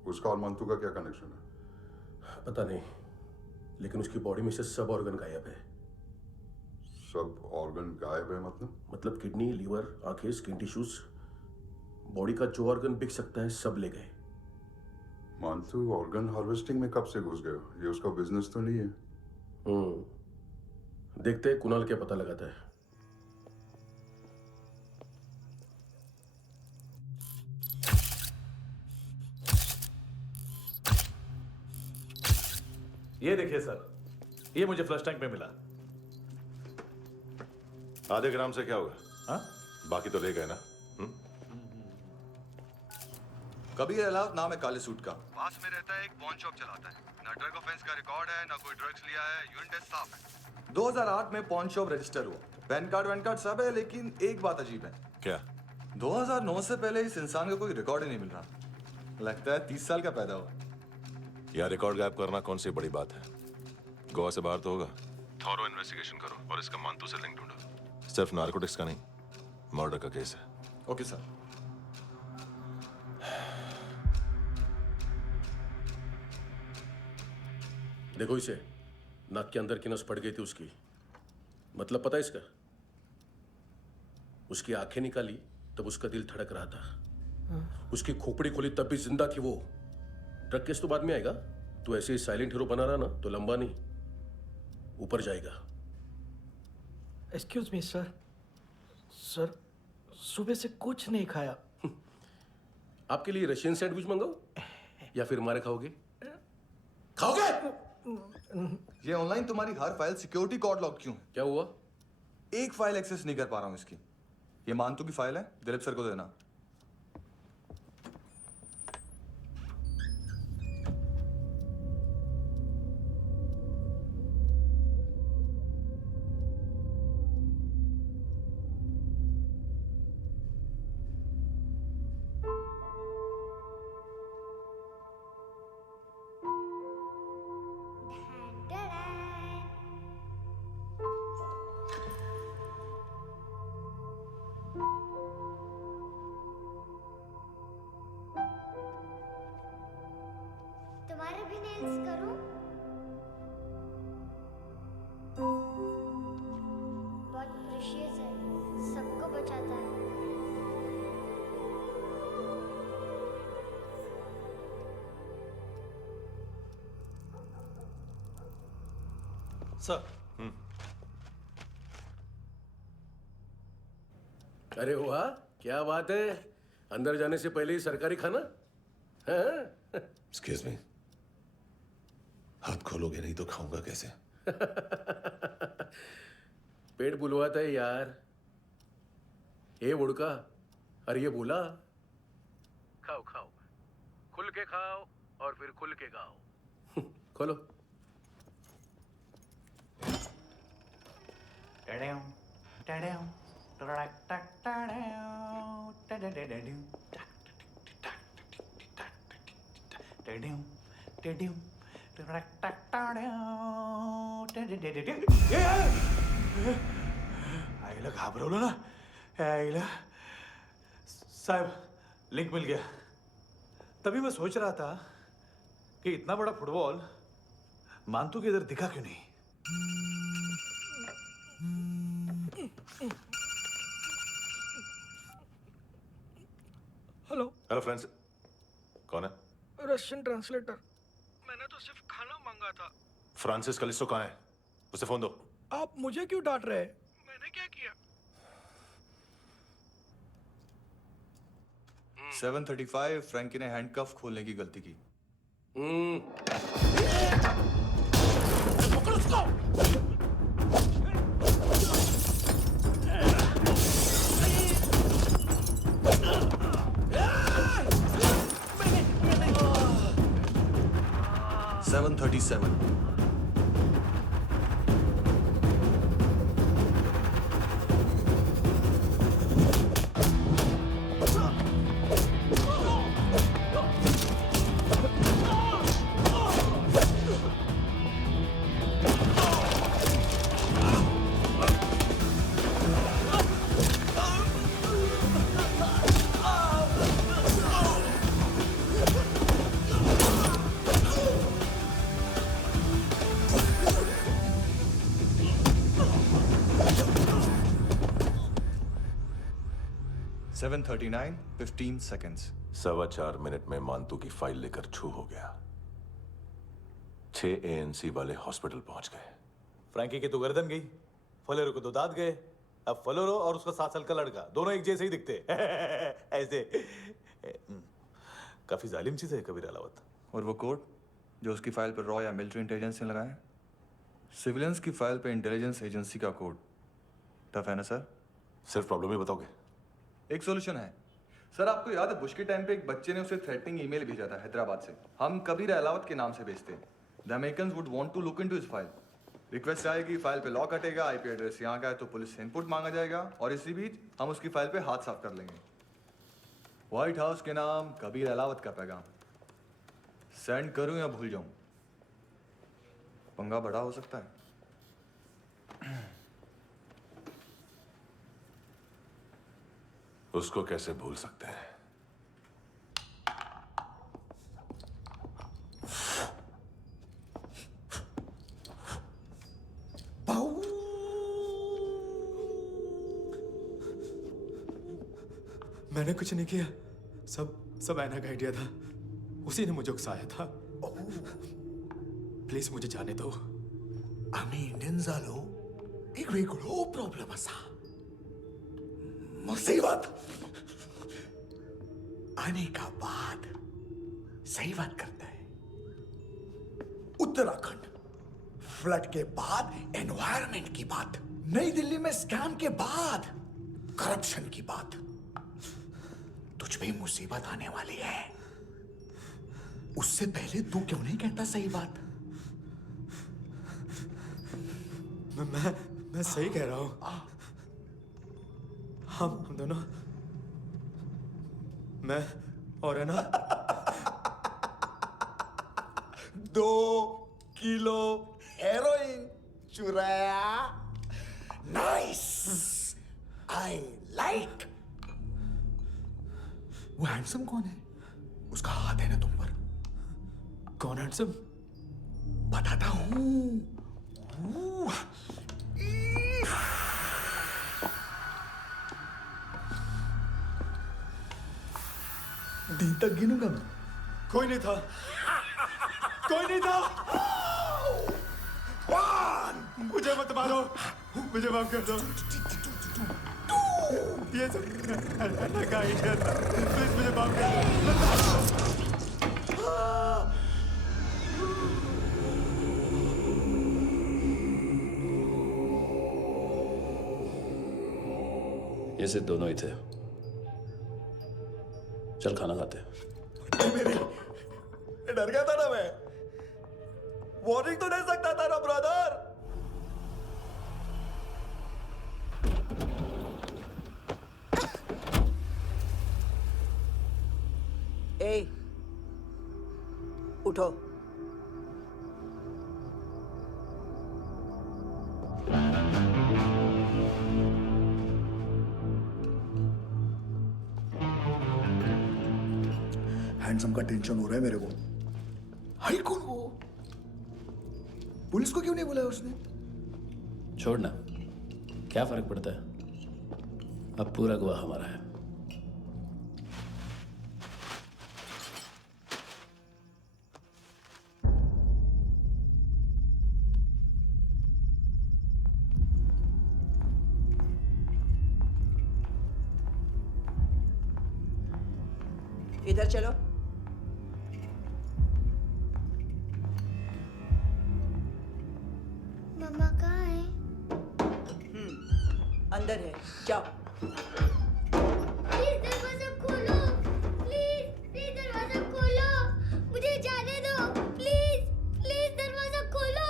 उसका और मंतू का क्या कनेक्शन है? पता नहीं, लेकिन उसकी बॉडी में से सब ऑर्गन गायब है। सब ऑर्गन गायब है मतलब किडनी, लीवर, आंखें, स्किन टिश्यूज, बॉडी का जो ऑर्गन बिक सकता है सब ले गए। मंतू ऑर्गन हार्वेस्टिंग में कब से घुस गए? ये उसका बिजनेस तो नहीं है? देखते हैं कुणाल क्या पता लगाता है। ये देखिए सर, ये मुझे फ्लश टैंक में मिला। आधे ग्राम से क्या होगा? हाँ? बाकी तो ले गए ना? कबीर अलाउद नाम है काले सूट का, पास में रहता है, एक पॉन शॉप चलाता है। ना ड्रग ऑफेंस का रिकॉर्ड है, ना कोई ड्रग्स लिया है, यूरिन टेस्ट साफ है। 2008 में पॉन शॉप रजिस्टर हुआ, पैन कार्ड सब है, लेकिन एक बात अजीब है। क्या? 2009 से पहले इस इंसान का कोई रिकॉर्ड ही नहीं मिल रहा। लगता है 30 साल का पैदा हुआ। यार रिकॉर्ड गायब करना कौन सी बड़ी बात है? गोवा से बाहर तो होगा। थॉरो इन्वेस्टिगेशन करो और इसका मंतू से लिंक ढूंढो। सिर्फ नार्कोटिक्स का नहीं, मर्डर का केस है। Okay sir. देखो इसे, नाक के अंदर की नस फट गई थी उसकी। मतलब पता है इसका? उसकी आंखें निकाली तब उसका दिल धड़क रहा था। उसकी खोपड़ी खोली तब भी जिंदा थी वो। ड्रग केस तो बाद में आएगा। तो ऐसे ही साइलेंट हीरो बना रहा ना तो लंबा नहीं, ऊपर जाएगा। एक्सक्यूज मी सर, सर सुबह से कुछ नहीं खाया। आपके लिए रशियन सैंडविच मंगाओ या फिर हमारे खाओगे? खाओगे? ये ऑनलाइन तुम्हारी हर फाइल सिक्योरिटी कोड लॉक क्यों है? क्या हुआ? एक फाइल एक्सेस नहीं कर पा रहा हूं इसकी। ये मानतू की फाइल है, दिलीप सर को देना। तुम्हारे भी नेल्स करूं? बहुत प्रेशियस है, सबको बचाता है। सर। अरे वाह, क्या बात है। अंदर जाने से पहले ही सरकारी खाना। एक्सक्यूज मी, हाथ खोलोगे नहीं तो खाऊंगा कैसे? पेट बुलवाता है यार। ये बुड़का, अरे ये बोला। खाओ खाओ, खुल के खाओ और फिर खुल के गाओ। खोलो। आईला घाबरवलं ना। आईला साहब, लिंक मिल गया। तभी मैं सोच रहा था कि इतना बड़ा फुटबॉल मानतू के इधर दिखा क्यों नहीं। हेलो हेलो फ्रेंड्स, कौन है? Russian translator. मैंने तो सिर्फ खाना मांगा था। फ्रांसिस कलिस्टो कहाँ है? उसे फोन दो। आप मुझे क्यों डांट रहे हैं? मैंने क्या किया? 735 फ्रैंकी ने हैंडकफ खोलने की गलती की। पकड़ो उसको। 737 737 7:39, 15 seconds. 4.25 मिनट में मांतू की फाइल लेकर छू हो गया। 6 ANC वाले हॉस्पिटल पहुंच गए। फ्रैंकी की तो गर्दन गई, फलेरो को तो दांत गए। अब फलेरो और उसका 7 साल का लड़का दोनों एक जैसे ही दिखते ऐसे। काफी जालिम चीज है कबीर अलावत। और वो कोड जो उसकी फाइल पर रॉ या मिलिट्री इंटेलिजेंस ने लगाया, सिविलियंस की फाइल पे इंटेलिजेंस एजेंसी का कोड। टफ है ना सर? सिर्फ प्रॉब्लम ही बताओगे? एक सॉल्यूशन है सर। आपको याद है बुश के टाइम पे एक बच्चे ने उसे थ्रेटनिंग ईमेल भेजा था हैदराबाद से। हम कबीर अलावत के नाम से भेजते हैं। The Americans would want to look into his file. Request आएगी, फाइल पे लॉक हटेगा, आईपी एड्रेस यहाँ का है तो पुलिस से इनपुट मांगा जाएगा और इसी बीच हम उसकी फाइल पे हाथ साफ कर लेंगे। व्हाइट हाउस के नाम कबीर अलावत का पैगाम। सेंड करूं या भूल जाऊं? पंगा बड़ा हो सकता है। उसको कैसे भूल सकते हैं? मैंने कुछ नहीं किया, सब ऐना का आइडिया था। उसी ने मुझे उकसाया था। प्लीज मुझे जाने दो। आम्ही इंडियन झालो एक वेगळो प्रॉब्लेम असा। मुसीबत आने का बाद सही बात करता है। उत्तराखंड फ्लड के बाद एनवायरनमेंट की बात, नई दिल्ली में स्कैम के बाद करप्शन की बात। तुझ पे मुसीबत आने वाली है, उससे पहले तू क्यों नहीं कहता सही बात? मैं सही कह रहा हूं। हम दोनों, मैं और है ना 2 किलो हेरोइन चुराया। Nice, I like. वो हैंडसम कौन है? उसका हाथ है ना तुम पर? कौन हैंडसम? बताता हूं। दिन तक गिनूंगा मैं। कोई नहीं था, कोई नहीं था। मुझे मत मारो, मुझे माफ कर दो। ये सब ऐना का आइडिया था। प्लीज मुझे माफ कर दो। ये सिर्फ दोनों ही थे। चल खाना खाते। डर गया था ना मैं। वार्निंग तो दे सकता था ना ब्रदर। ए, उठो। हैंडसम का टेंशन हो रहा है मेरे को। हाई कौन वो? पुलिस को क्यों नहीं बुलाया उसने? छोड़ना, क्या फर्क पड़ता है? अब पूरा गवाह हमारा है। इधर चलो। मम्मा कहाँ है? अंदर है, जाओ। प्लीज दरवाजा खोलो। प्लीज दरवाजा खोलो। मुझे जाने दो। प्लीज दरवाजा खोलो।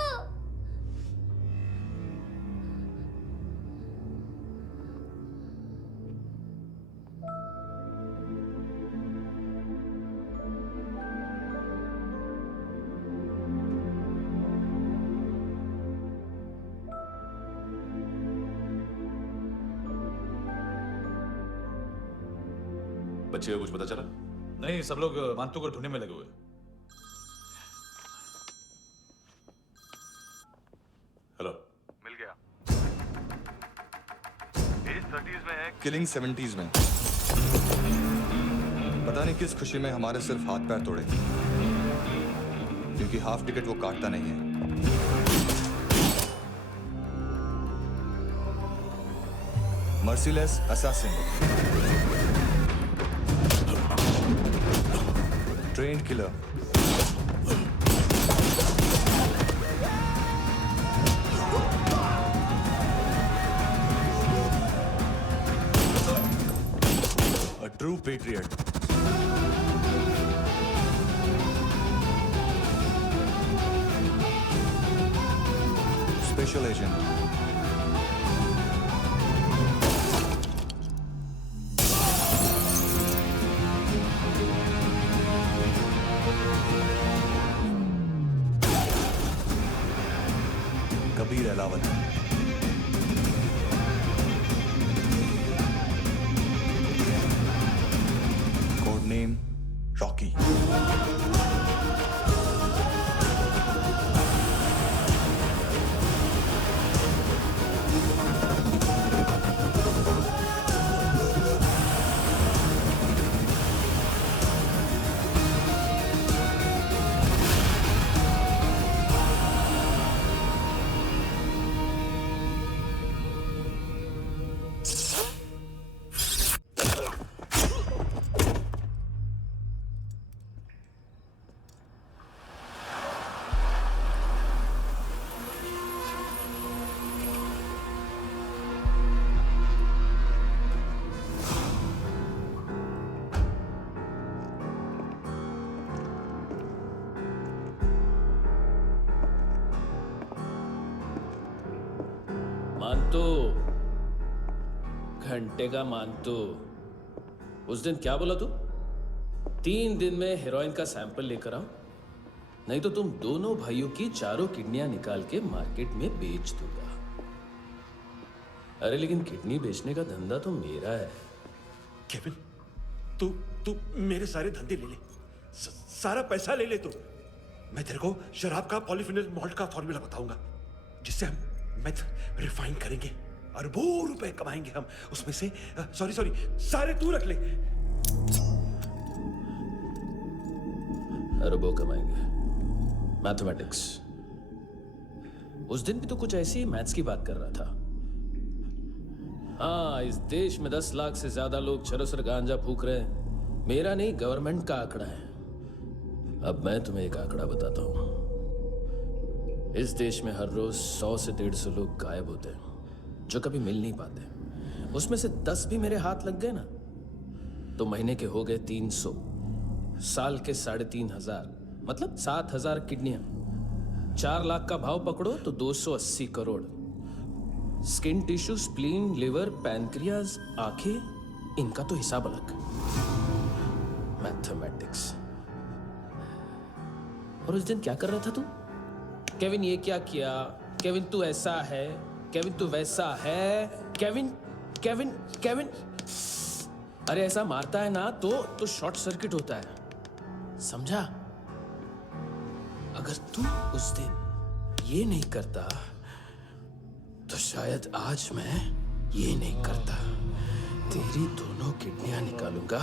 बच्चे को कुछ पता चला? नहीं, सब लोग मांतू को ढूंढने में लगे हुए। हेलो, मिल गया। एज 30s में है, किलिंग 70s में। पता नहीं किस खुशी में हमारे सिर्फ हाथ पैर तोड़े, क्योंकि हाफ टिकट वो काटता नहीं है। Merciless assassin, trained killer, a true patriot. Special agent. Kabir Alawat. Code name Rocky. मानतो, घंटे का मानतो। उस दिन क्या बोला तू? 3 दिन में हेरोइन का सैंपल लेकर आओ, नहीं तो तुम दोनों भाइयों की चारों किडनियां निकाल के मार्केट में बेच दूंगा। अरे लेकिन किडनी बेचने का धंधा तो मेरा है। केविन, तू मेरे सारे धंधे ले ले, सारा पैसा ले ले तू। मैं तेरे को शराब का पॉलीफिनल मॉल्ट का फॉर्मूला बताऊंगा, जिससे हम मेथ रिफाइन करेंगे, अरबों रुपए कमाएंगे हम उसमें से। सॉरी सारे तू रख ले। अरबों कमाएंगे, मैथमेटिक्स। उस दिन भी तो कुछ ऐसी मैथ्स की बात कर रहा था। हाँ, इस देश में 10 लाख से ज्यादा लोग चरस और गांजा फूक रहे हैं। मेरा नहीं, गवर्नमेंट का आंकड़ा है। अब मैं तुम्हें एक आंकड़ा बताता हूं। इस देश में हर रोज 100 से 150 लोग गायब होते हैं, जो कभी मिल नहीं पाते। उसमें से 10 भी मेरे हाथ लग गए ना, तो महीने के हो गए 300, साल के 3500, मतलब 7000 किडनियां। 4 लाख का भाव पकड़ो तो 280 crore. Skin tissue, spleen, liver, pancreas, आंखें, इनका तो हिसाब अलग। मैथमेटिक्स। और उस दिन क्या कर रहा था तू? केविन ये क्या किया, केविन तू ऐसा है, केविन तू वैसा है, केविन केविन केविन। अरे ऐसा मारता है ना तो शॉर्ट सर्किट होता है, समझा? अगर तू उस दिन ये नहीं करता तो शायद आज मैं ये नहीं करता। तेरी दोनों किडनियां निकालूंगा,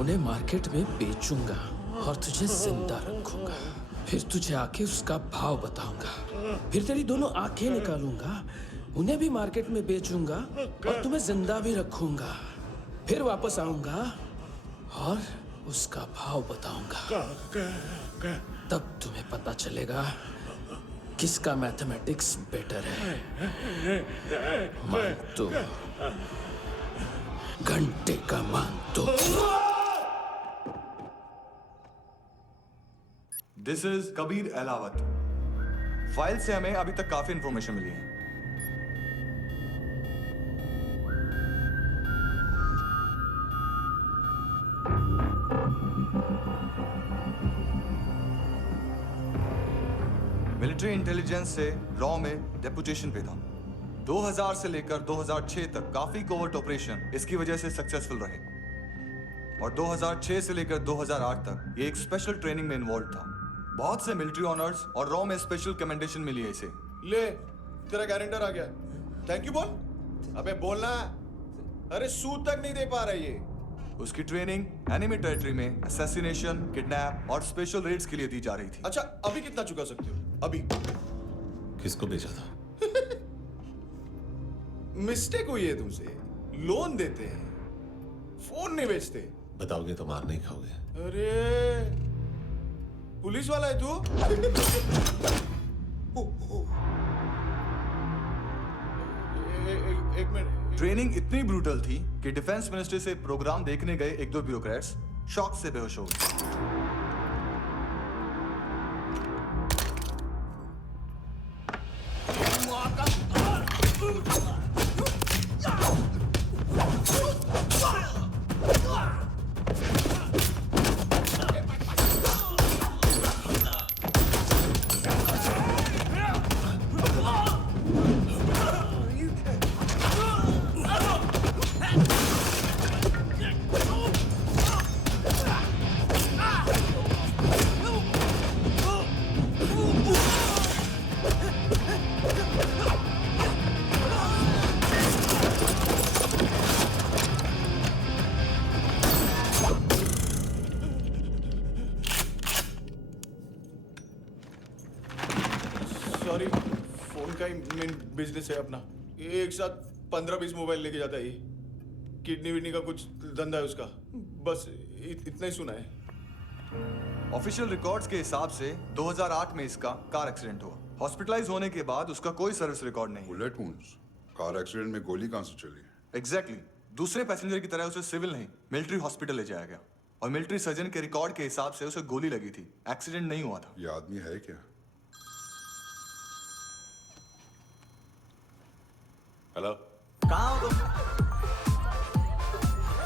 उन्हें मार्केट में बेचूंगा और तुझे जिंदा रखूंगा। फिर तुझे आके उसका भाव बताऊंगा। फिर तेरी दोनों आंखें निकालूंगा, उन्हें भी मार्केट में बेचूंगा और तुम्हें जिंदा भी रखूंगा। फिर वापस आऊंगा और उसका भाव बताऊंगा। तब तुम्हें पता चलेगा किसका मैथमेटिक्स बेटर है। मानतो, घंटे का मानतो। This is Kabir Ahlawat. File से हमें अभी तक काफी इंफॉर्मेशन मिली है। मिलिट्री इंटेलिजेंस से रॉ में डेपुटेशन पे था। 2000 से लेकर 2006 तक काफी कोवर्ट ऑपरेशन इसकी वजह से सक्सेसफुल रहे, और 2006 से लेकर 2008 तक ये एक स्पेशल ट्रेनिंग में इन्वॉल्व था। बहुत से मिलिट्री ऑनर्स और रॉ में स्पेशल कमेंडेशन मिली है इसे। ले, तेरा गारंटर आ गया। थैंक यू बोल। अबे बोलना। अरे सूद तक नहीं दे पा रहा ये। उसकी ट्रेनिंग एनिमी टेरिटरी में असैसिनेशन, किडनैप और स्पेशल रेड्स के लिए दी जा रही थी। अच्छा, अभी कितना चुका सकते हो? अभी किसको भेजा था? मिस्टेक हुई है तुमसे। लोन देते हैं, फोन नहीं बेचते। बताओगे तो मार नहीं खाओगे। अरे पुलिस वाला है तू? एक मिनट। ट्रेनिंग इतनी ब्रूटल थी कि डिफेंस मिनिस्ट्री से प्रोग्राम देखने गए एक दो ब्यूरोक्रेट्स शॉक से बेहोश हो गए। सॉरी, फोन का ही मेन बिजनेस है अपना। एक साथ 15-20 मोबाइल लेके जाता है ये। किडनी विडनी का कुछ धंधा है उसका। बस इतना ही सुना है। ऑफिशियल रिकॉर्ड्स के हिसाब से 2008 में इसका कार एक्सीडेंट हुआ। हॉस्पिटलाइज होने के बाद उसका कोई सर्विस रिकॉर्ड नहीं। Bullet wounds. कार एक्सीडेंट में गोली कहां से चली? एग्जैक्टली। दूसरे पैसेंजर की तरह उसे सिविल नहीं, मिलिट्री हॉस्पिटल ले जाया गया और मिलिट्री सर्जन के रिकॉर्ड के हिसाब से उसे गोली लगी थी। एक्सीडेंट नहीं हुआ था। ये आदमी है क्या? हेलो, कहाँ हो तुम?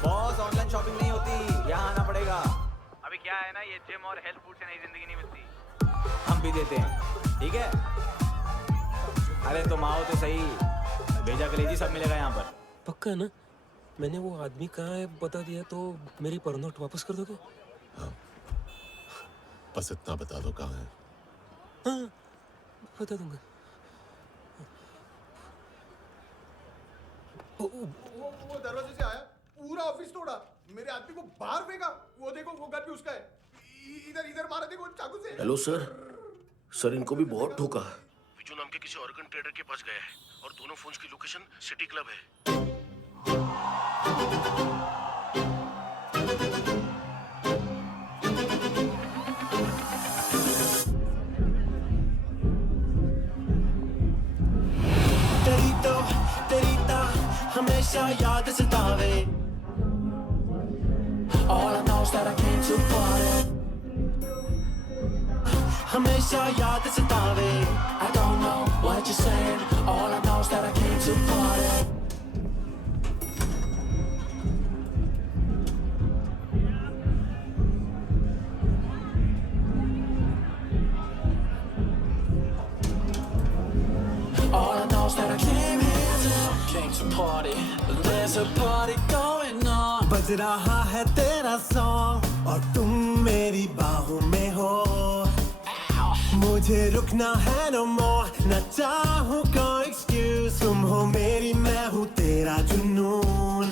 बॉस, ऑनलाइन शॉपिंग नहीं होती, यहाँ आना पड़ेगा। अभी क्या है ना, ये जिम और हेल्थ फूड से नई जिंदगी नहीं मिलती। हम भी देते हैं, ठीक है? अरे तुम आओ तो सही, भेजा कलेजी सब मिलेगा यहाँ पर। पक्का ना? मैंने वो आदमी कहाँ है बता दिया तो मेरी पर नोट वापस कर दोगे? हाँ, बस इतना बता दो कहाँ है। हाँ, बता दूंगा। वो दरवाजे से आया, पूरा ऑफिस तोड़ा, मेरे आदमी को बाहर फेंका। वो देखो, वो गन भी उसका है। इधर मारा, देखो चाकू से। हेलो सर, सर इनको भी बहुत ठोका। विजू नाम के किसी ऑर्गन ट्रेडर के पास गया है और दोनों फोन्स की लोकेशन सिटी क्लब है। तेरी तो हमेशा याद सतावे। All I know is that I came to party. हमेशा याद सतावे। I don't know what you're saying. All I know is that I came to party. All I know is that I came to party. There's a party going on. बज रहा है तेरा song और तुम मेरी बाहों में हो। मुझे रुकना है no more, न चाहूँ कोई excuse। तुम हो मेरी, मैं हूँ तेरा जुनून।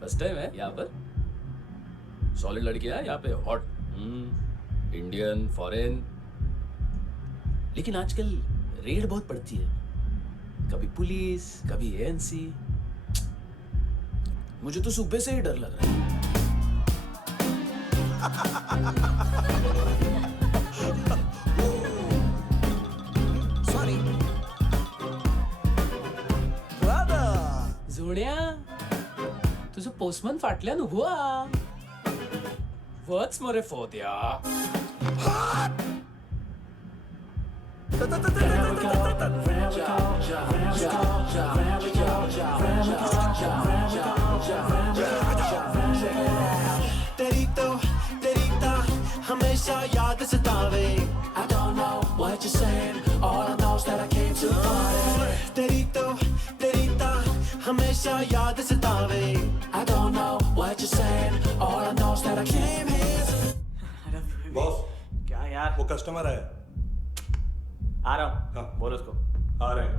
फर्स्ट टाइम है यहाँ पर। सॉलिड लड़कियां हैं यहाँ पे, हॉट इंडियन, फॉरेन। लेकिन आजकल रेड बहुत पड़ती है, कभी पुलिस, कभी एएनसी। मुझे तो सुबह से ही डर लग रहा है। Sorry. जोड्या, तुझं पोस्टमन फाटल्यान हुआ. वच मरे फोद्या. तेरी तो हमेशा याद सतावे. I don't know what you're saying. All I know is that I came to party. तेरी तो हमेशा याद सतावे. I don't know what you're saying. All I know is that I came here. Boss, क्या यार? वो कस्टमर है. आ रहा हूँ. बोल उसको. आ रहे हैं.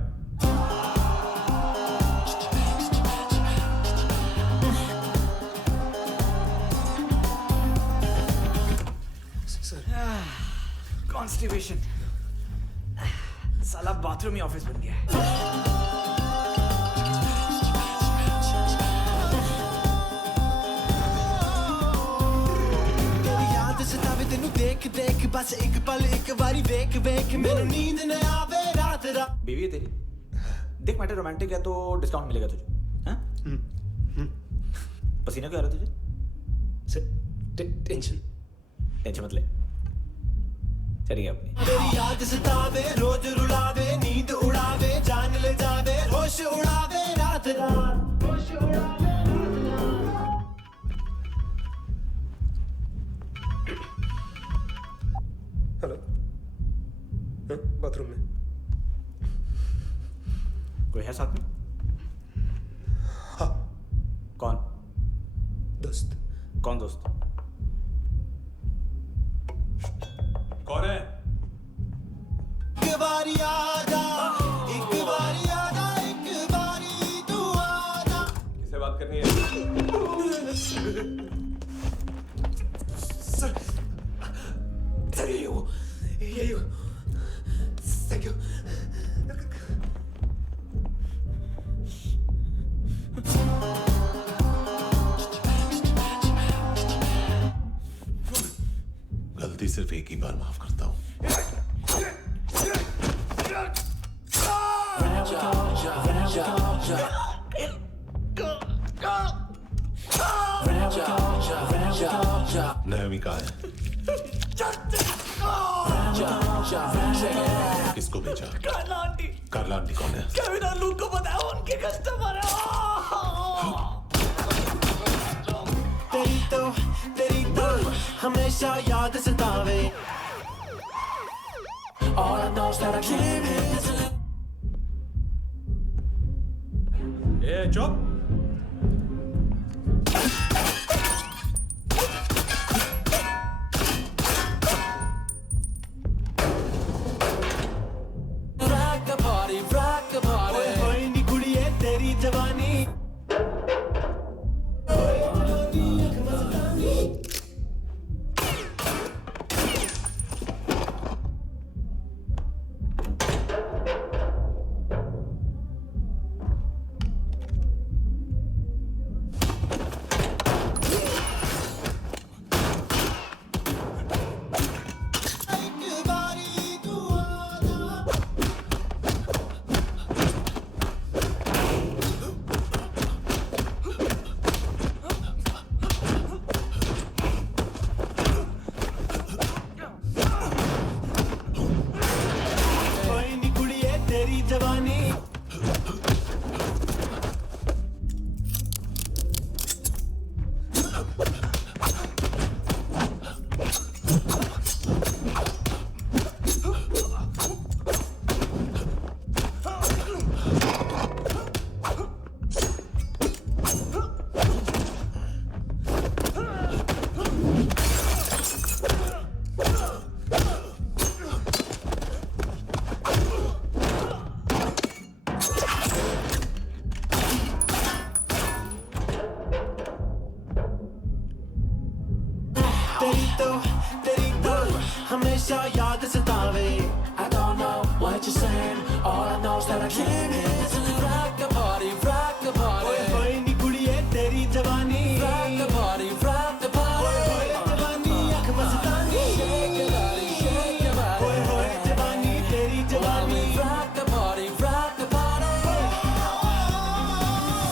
कॉन्स्टिपेशन। साला बाथरूम ही ऑफिस बन गया है। सतावे तेनू देख देख बस एक पल एक बारी वेख वेख मैनू नींद न आवे रात रात। बीवी है तेरी, देख मैटर रोमांटिक है तो डिस्काउंट मिलेगा तुझे। हाँ? पसीना क्यों आ रहा है तुझे? टेंशन मत ले, चलिए अपनी। तेरी याद सतावे रोज रुलावे नींद उड़ावे जान ले जावे होश उड़ावे रात रात होश उड़ावे। हेलो, बाथरूम में कोई है साथ में? हाँ। कौन? दोस्त। कौन दोस्त? कौन है? एक बारी आजा, एक बारी आजा, एक बारी तू आजा। किससे बात करनी है? सर यही हो थैंक यू। गलती सिर्फ एक ही बार माफ करता हूँ। नयमी कहाँ है? किसको भेजा? कार्ला आंटी कौन है? केविन और लूक को बताया उनके कस्टमर है। तेरी तो हमेशा याद सतावे। All I know is that I came here to live. ए चुप। rock the party। होए नी कुड़िए तेरी जवानी। तेरी तो हमेशा याद सतावे। I don't know what you're saying, all I know is that I came here to rock the party, rock the party। होए नी कुड़िए तेरी जवानी। rock the party, rock the party। होए जवानी आँख मस्तानी। shake your body, shake your body। होए जवानी तेरी जवानी। rock the party, rock the party।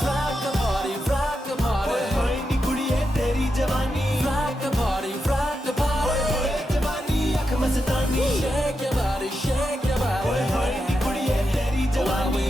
rock the party, rock the party। होए नी कुड़िए तेरी जवानी। rock the party, rock the party। होए जवानी आँख मस्तानी। shake your body, shake your body। होए नी कुड़िए तेरी जवानी।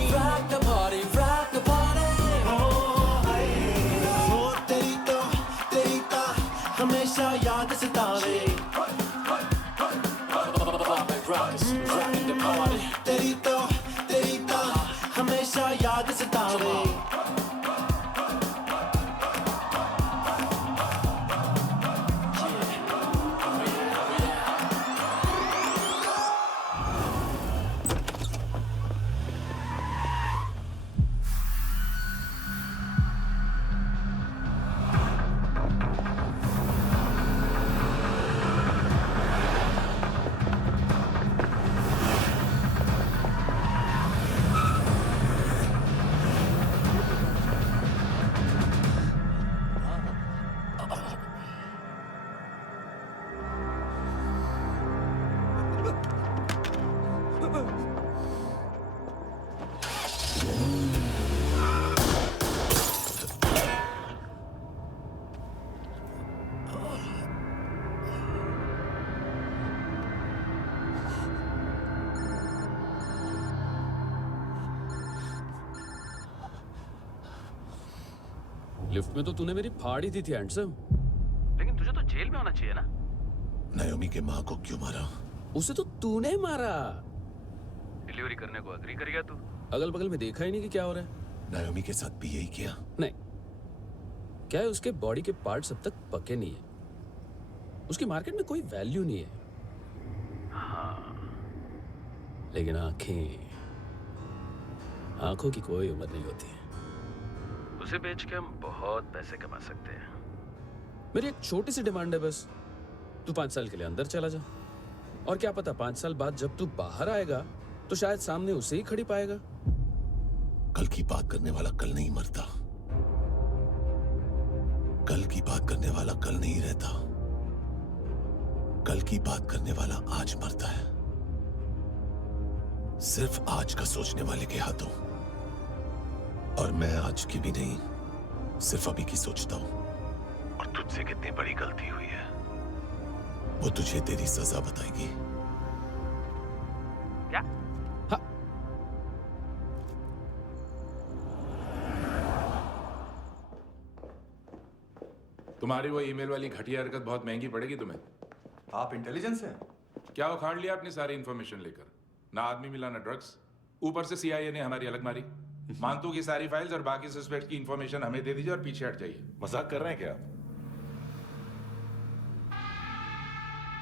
लिफ्ट में तो तूने मेरी फाड़ ही दी थी हैंडसम। लेकिन तुझे तो जेल में होना चाहिए ना। नायोमी के माँ को क्यों मारा? उसे तो तूने मारा। डिलीवरी करने को अग्री कर गया तू। अगल बगल में देखा ही नहीं कि क्या हो रहा है। नायोमी के साथ भी यही किया? नहीं, क्या है उसके बॉडी के पार्ट्स अब तक पके नहीं है, उसकी मार्केट में कोई वैल्यू नहीं है। हाँ, लेकिन आंखों की कोई उम्र नहीं होती है। उसे बेच के हम बहुत पैसे कमा सकते हैं। मेरी एक छोटी सी डिमांड है बस, तू 5 साल के लिए अंदर चला जा, और क्या पता 5 साल बाद जब तू बाहर आएगा तो शायद सामने उसे ही खड़ी पाएगा। कल की बात करने वाला कल नहीं मरता, कल की बात करने वाला कल नहीं रहता, कल की बात करने वाला आज मरता है। सिर्फ आज का सोचने वाले के हाथों। और मैं आज की भी नहीं, सिर्फ अभी की सोचता हूं। और तुझसे कितनी बड़ी गलती हुई है वो तुझे तेरी सजा बताएगी। क्या? हाँ। तुम्हारी वो ईमेल वाली घटिया हरकत बहुत महंगी पड़ेगी तुम्हें। आप इंटेलिजेंस हैं? क्या उखाड़ लिया अपनी सारी इंफॉर्मेशन लेकर? ना आदमी मिला ना ड्रग्स, ऊपर से CIA ने हमारी अलग मारी। मानतू की सारी फाइल्स और बाकी सस्पेक्ट की इंफॉर्मेशन हमें दे दीजिए और पीछे हट जाइए। मजाक कर रहे हैं क्या?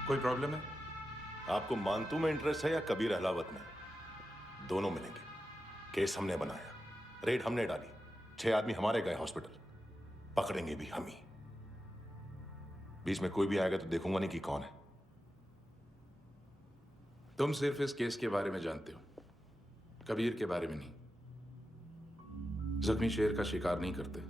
कोई प्रॉब्लम है? आपको मानतू में इंटरेस्ट है या कबीर अहलावत में? दोनों मिलेंगे। केस हमने बनाया, रेड हमने डाली, 6 आदमी हमारे गए हॉस्पिटल, पकड़ेंगे भी हम ही। बीच में कोई भी आएगा तो देखूंगा नहीं कि कौन है। तुम सिर्फ इस केस के बारे में जानते हो, कबीर के बारे में नहीं। जख्मी शेर का शिकार नहीं करते।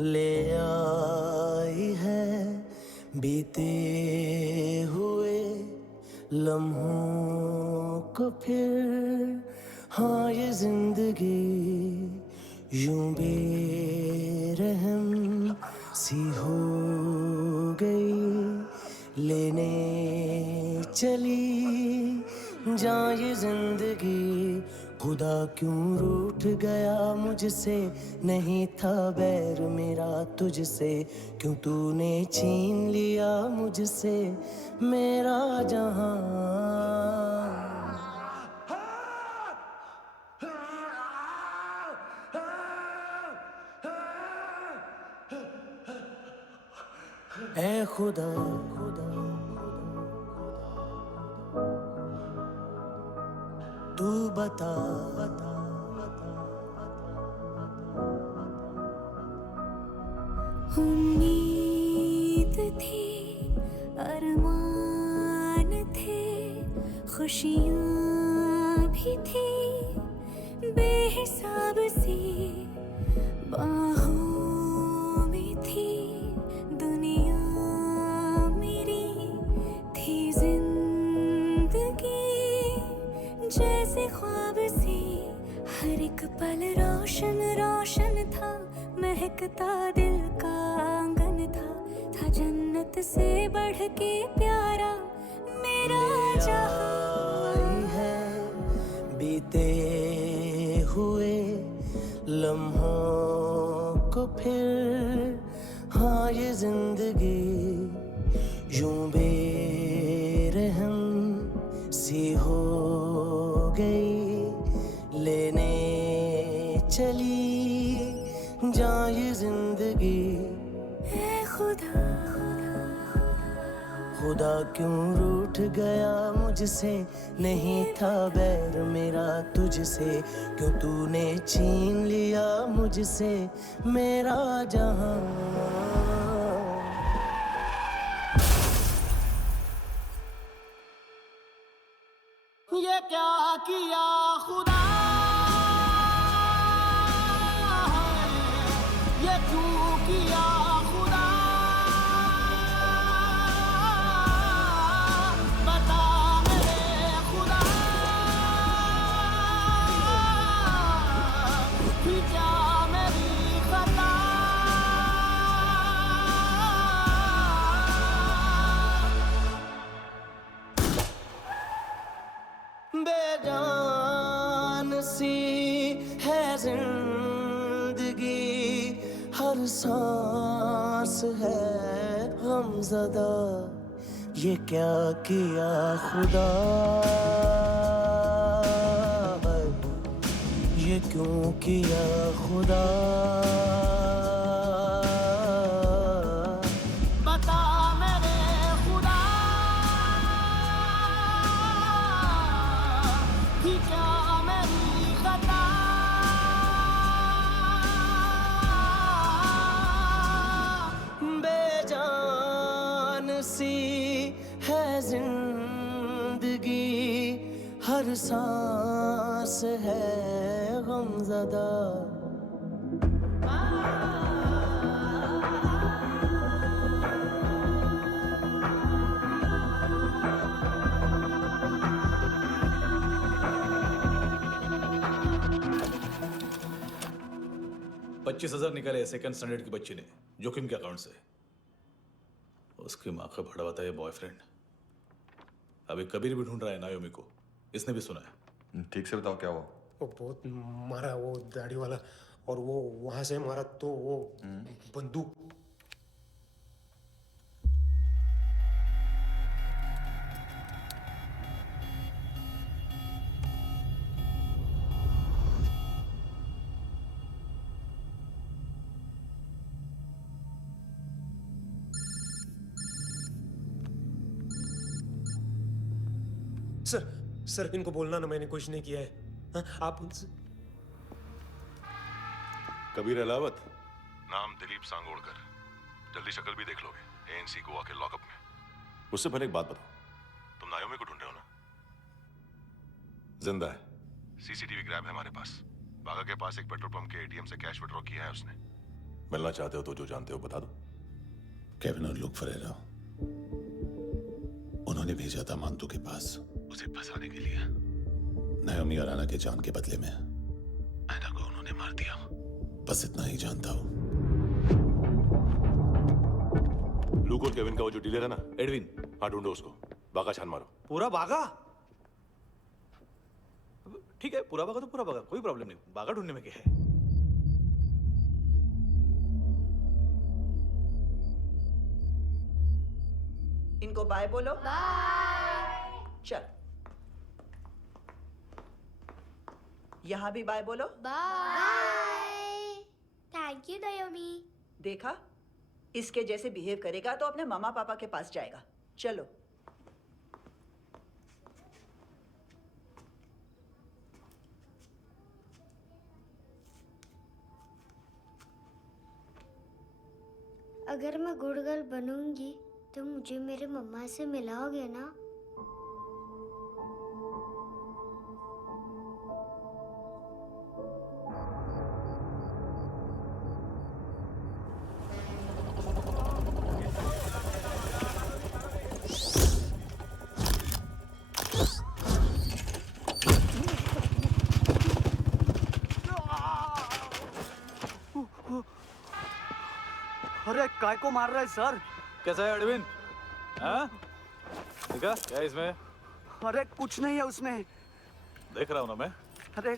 ले आई है बीते हुए लम्हों को फिर, हाँ ये जिंदगी यूं बेरहम सी हो गई, लेने चली जा ये जिंदगी। खुदा क्यों रूठ गया मुझसे, नहीं था बैर मेरा तुझसे, क्यों तूने छीन लिया मुझसे मेरा जहां। ऐ खुदा तू बता उम्मीद थी, अरमान थे, खुशियाँ भी थी बेहिसाब सी, बाहों में थी दुनिया मेरी, थी जिंदगी जैसे ख्वाब सी, हर एक पल रोशन रोशन था, महकता दिल का आंगन था जन्नत से बढ़ के प्यारा मेरा जहां है। बीते हुए लम्हों को फिर, हाँ ये जिंदगी यूं बेरहम सी हो गई, लेने चली जा ये जिंदगी। ऐ खुदा खुदा क्यों रूठ गया मुझसे, नहीं था बैर मेरा तुझसे, क्यों तूने छीन लिया मुझसे मेरा जहां। क्या किया खुदा, ये क्यों किया खुदा, बता मेरे खुदा, थी क्या मेरी खता, बेजान सी है जिंदगी, हर सांस है गमज़दा, ये क्या किया खुदा, ये क्यों किया खुदा, बता मेरे खुदा, थी क्या मेरी खता, बेजान सी है जिंदगी, हर सांस है गमज़दा। $25,000 निकाले सेकंड स्टैंडर्ड की बच्ची ने जोखिम के अकाउंट से। उसकी माँ का भड़वा था ये बॉयफ्रेंड। अभी कबीर भी ढूंढ रहा है नायोमी को, इसने भी सुना है। ठीक से बताओ क्या हुआ। वो बहुत मारा, वो दाढ़ी वाला, और वो वहां से मारा तो वो बंदूक। सर इनको बोलना ना मैंने कुछ नहीं किया है। हाँ, आप उनसे। कबीर अलावत, नाम दिलीप सांगोड़कर। जल्दी शक्ल भी देख लोगे एएनसी गोवा के लॉकअप में। मुझसे पहले एक बात बताओ, तुम नायोमी को ढूंढ रहे हो ना? जिंदा है, सीसीटीवी ग्रैब है हमारे पास। बागा के पास एक पेट्रोल पंप के एटीएम से कैश विड्रॉ किया है उसने। मिलना चाहते हो तो जो जानते हो बता दो। केविन और लुक फरेरा, उन्होंने भेजा था मांतू के पास उसे फंसाने के लिए। नायोमी और आना के जान के बदले में आना को उन्होंने मार दिया। बस इतना ही जानता हूं। लूक और केविन का वो जो डीलर है ना, एडविन, हाँ ढूंढो उसको। बागा छान मारो। पूरा बागा? ठीक है, पूरा बागा तो पूरा बागा, कोई प्रॉब्लम नहीं। बागा ढूंढने में क्या है? इनको बाय बोलो। बाय। चल, यहाँ भी बाय बोलो। बाय। Thank you नायोमी। देखा, इसके जैसे बिहेव करेगा तो अपने मामा पापा के पास जाएगा। चलो। अगर मैं गुड गर्ल बनूंगी तो मुझे मेरे मम्मा से मिलाओगे ना? अरे काय को मार रहा है सर? कैसा है एडविन? हाँ? देखा क्या इसमें? अरे कुछ नहीं है उसमें। देख रहा हूं ना मैं। अरे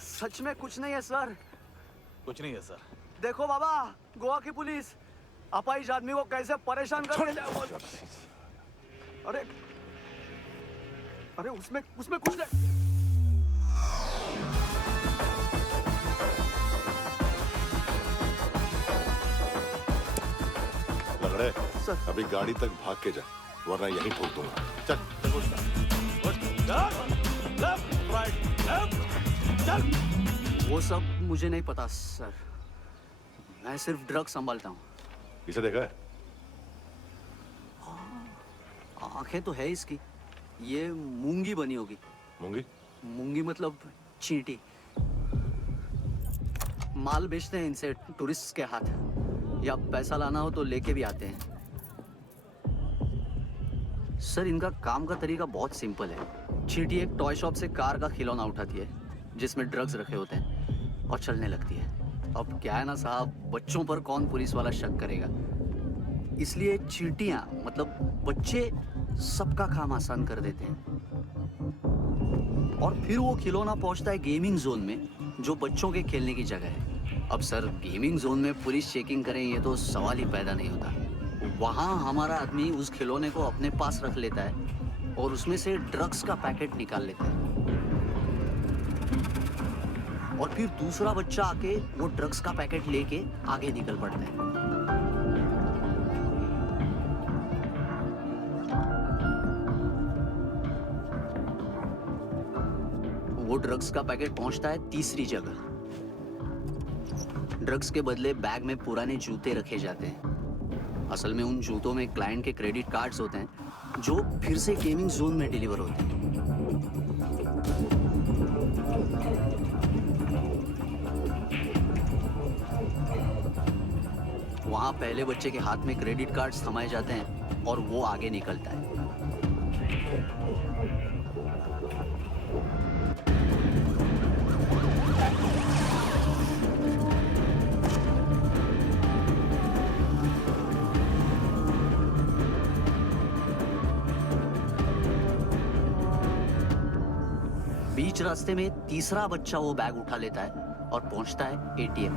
सच में कुछ नहीं है सर। कुछ नहीं है सर। देखो बाबा, गोवा की पुलिस अपाहिज आदमी को कैसे परेशान कर रही है। अरे अरे उसमें कुछ नहीं। लंगड़े, अभी गाड़ी तक भाग के जा, वरना यहीं ठोक दूंगा। चल। वो सब मुझे नहीं पता सर, मैं सिर्फ ड्रग संभालता हूँ। इसे देखा है? आंखें तो है इसकी। ये मूंगी बनी होगी। मूंगी? मूंगी मतलब चींटी। माल बेचते हैं इनसे टूरिस्ट के हाथ, या पैसा लाना हो तो लेके भी आते हैं। सर इनका काम का तरीका बहुत सिंपल है। चींटी एक टॉय शॉप से कार का खिलौना उठाती है जिसमें ड्रग्स रखे होते हैं और चलने लगती है। अब क्या है ना साहब, बच्चों पर कौन पुलिस वाला शक करेगा, इसलिए चींटियां मतलब बच्चे सबका काम आसान कर देते हैं। और फिर वो खिलौना पहुंचता है गेमिंग जोन में, जो बच्चों के खेलने की जगह है। अब सर गेमिंग जोन में पुलिस चेकिंग करें ये तो सवाल ही पैदा नहीं होता। वहाँ हमारा आदमी उस खिलौने को अपने पास रख लेता है और उसमें से ड्रग्स का पैकेट निकाल लेता है, और फिर दूसरा बच्चा आके वो ड्रग्स का पैकेट लेके आगे निकल पड़ता है। वो ड्रग्स का पैकेट पहुंचता है तीसरी जगह। ड्रग्स के बदले बैग में पुराने जूते रखे जाते हैं। असल में उन जूतों में क्लाइंट के क्रेडिट कार्ड्स होते हैं जो फिर से गेमिंग जोन में डिलीवर होते हैं। वहां पहले बच्चे के हाथ में क्रेडिट कार्ड्स थमाए जाते हैं और वो आगे निकलता है। बीच रास्ते में तीसरा बच्चा वो बैग उठा लेता है और पहुंचता है एटीएम।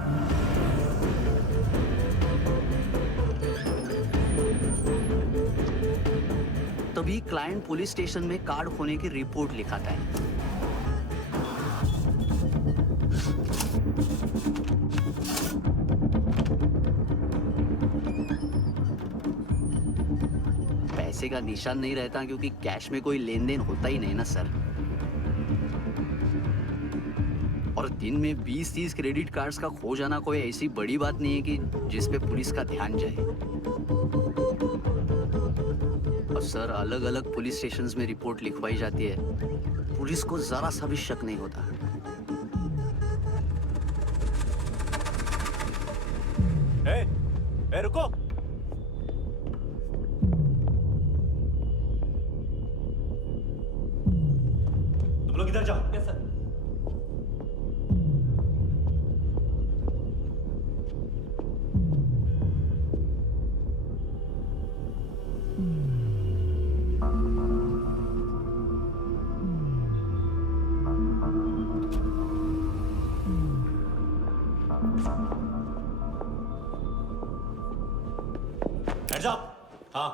तभी क्लाइंट पुलिस स्टेशन में कार्ड खोने की रिपोर्ट लिखाता है। पैसे का निशान नहीं रहता क्योंकि कैश में कोई लेन देन होता ही नहीं ना सर। और दिन में 20-30 क्रेडिट कार्ड्स का खो जाना कोई ऐसी बड़ी बात नहीं है कि जिस पे पुलिस का ध्यान जाए। और सर अलग अलग पुलिस स्टेशंस में रिपोर्ट लिखवाई जाती है, पुलिस को जरा सा भी शक नहीं होता। ए, रुको। तुम लोग इधर जाओ। Yes sir. Hands up! हाँ।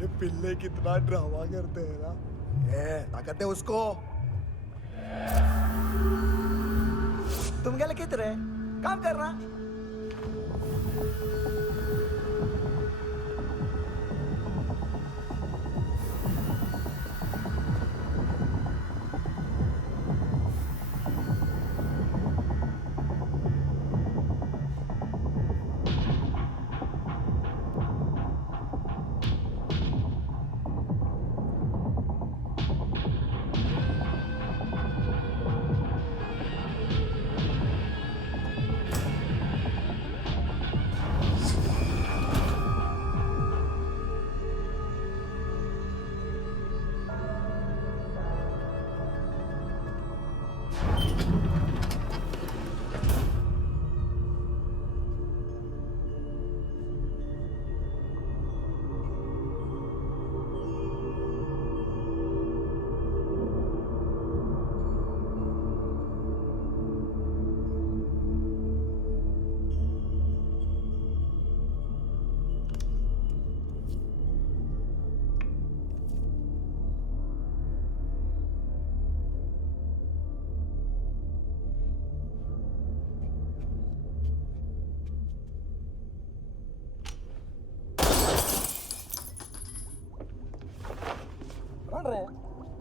ये पिल्ले कितना ड्रामा करते हैं ना। ए, ताकत है उसको। तुम क्या लिखित रहे? काम कर रहा।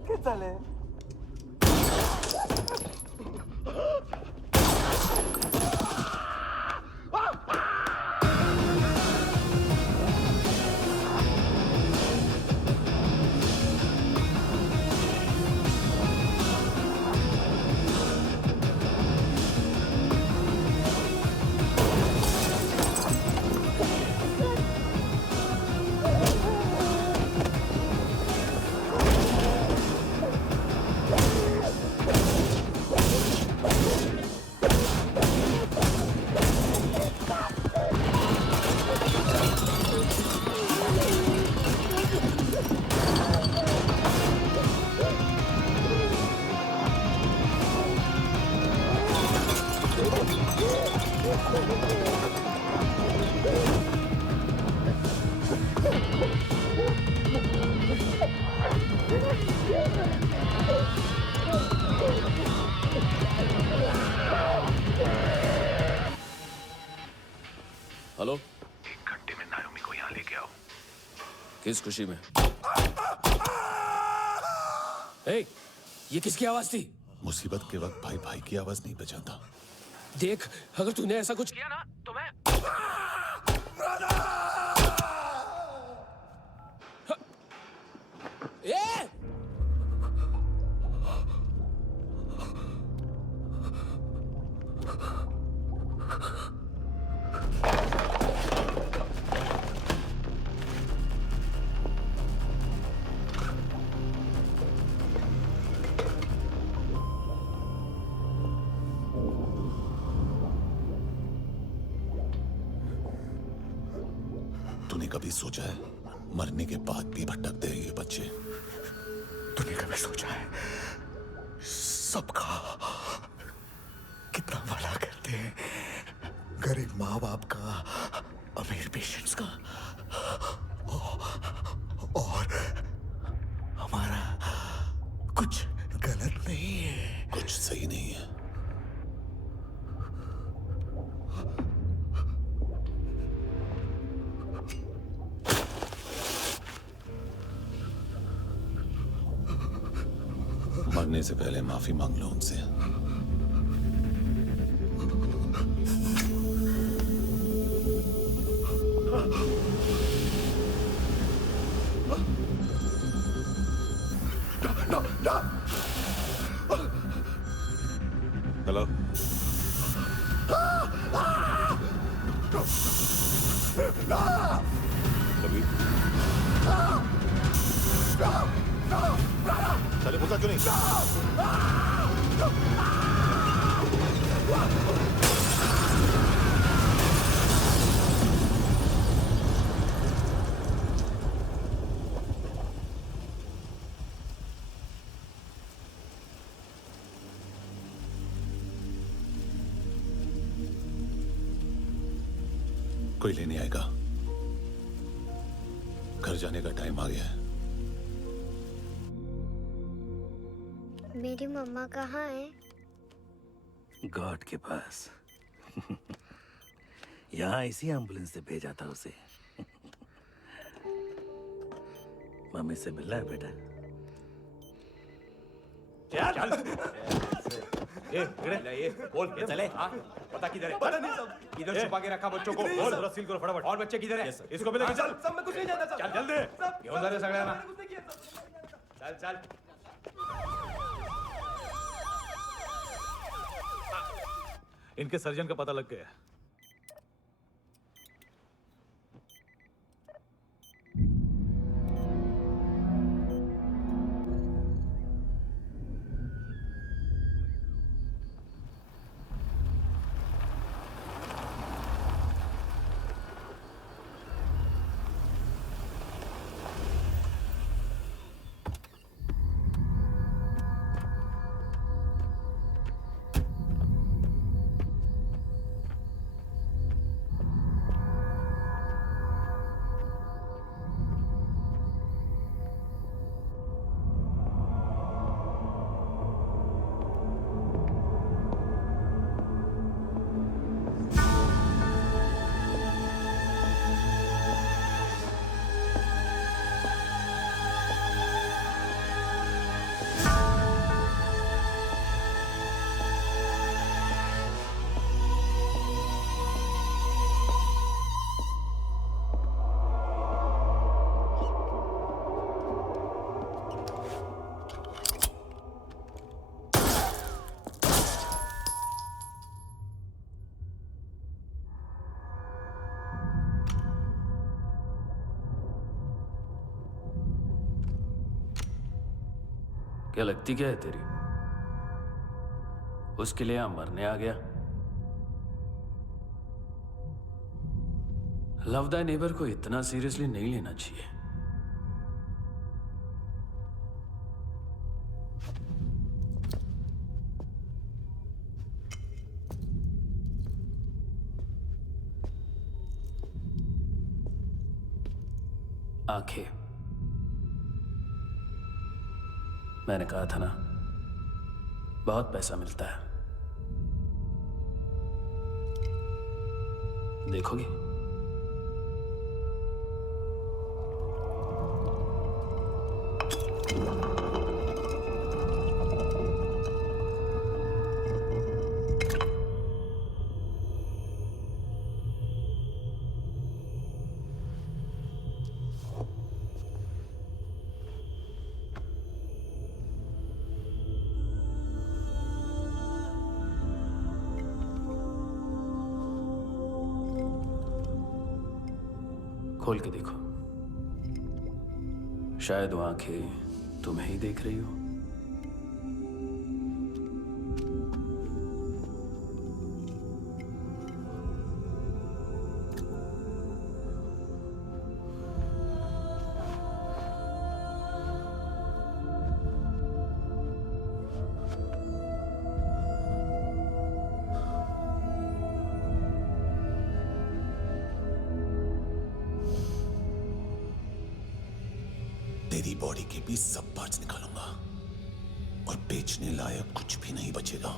¿Qué tal? हेलो, 1 घंटे में नायोमी को यहाँ लेके आओ। किस खुशी में? ए, ये किसकी आवाज थी? मुसीबत के वक्त भाई भाई की आवाज नहीं बचाता। देख, अगर तूने ऐसा कुछ किया ना तो मैं ए! तूने कभी सोचा है मरने के बाद भी भटकते हैं ये बच्चे? तूने कभी सोचा है सबका कितना भला करते हैं? गरीब माँ बाप का, अमीर पेशेंट्स का, और हमारा कुछ गलत नहीं है। कुछ सही नहीं है। मरने से पहले माफी मांग लो उनसे। हेलो, कभी चले पूछा क्यों नहीं? कोई लेने आएगा? घर जाने का टाइम आ गया है। मेरी मम्मा कहाँ है? गॉड के पास। यहाँ इसी एम्बुलेंस से भेजा था उसे। मम्मी से मिलना है बेटा। चल ये बोल चले। हाँ पता किधर है? पता नहीं सब इधर छुपा के रखा बच्चों को। बोल थोड़ा सील करो फटाफट। और बच्चे किधर है? इसको भी लेके चल। सब में कुछ नहीं जाता। चल जल्दी घेऊन जा रे सगळ्यांना। चल चल। इनके सर्जन का पता लग गया। क्या लगती क्या है तेरी? उसके लिए यहां मरने आ गया? लव द नेबर को इतना सीरियसली नहीं लेना चाहिए। आंखें, मैंने कहा था ना, बहुत पैसा मिलता है। देखोगे? खोल के देखो, शायद वो आंखें तुम्हें ही देख रही हो। तेरी बॉडी के भी सब पार्ट्स निकालूंगा और बेचने लायक कुछ भी नहीं बचेगा।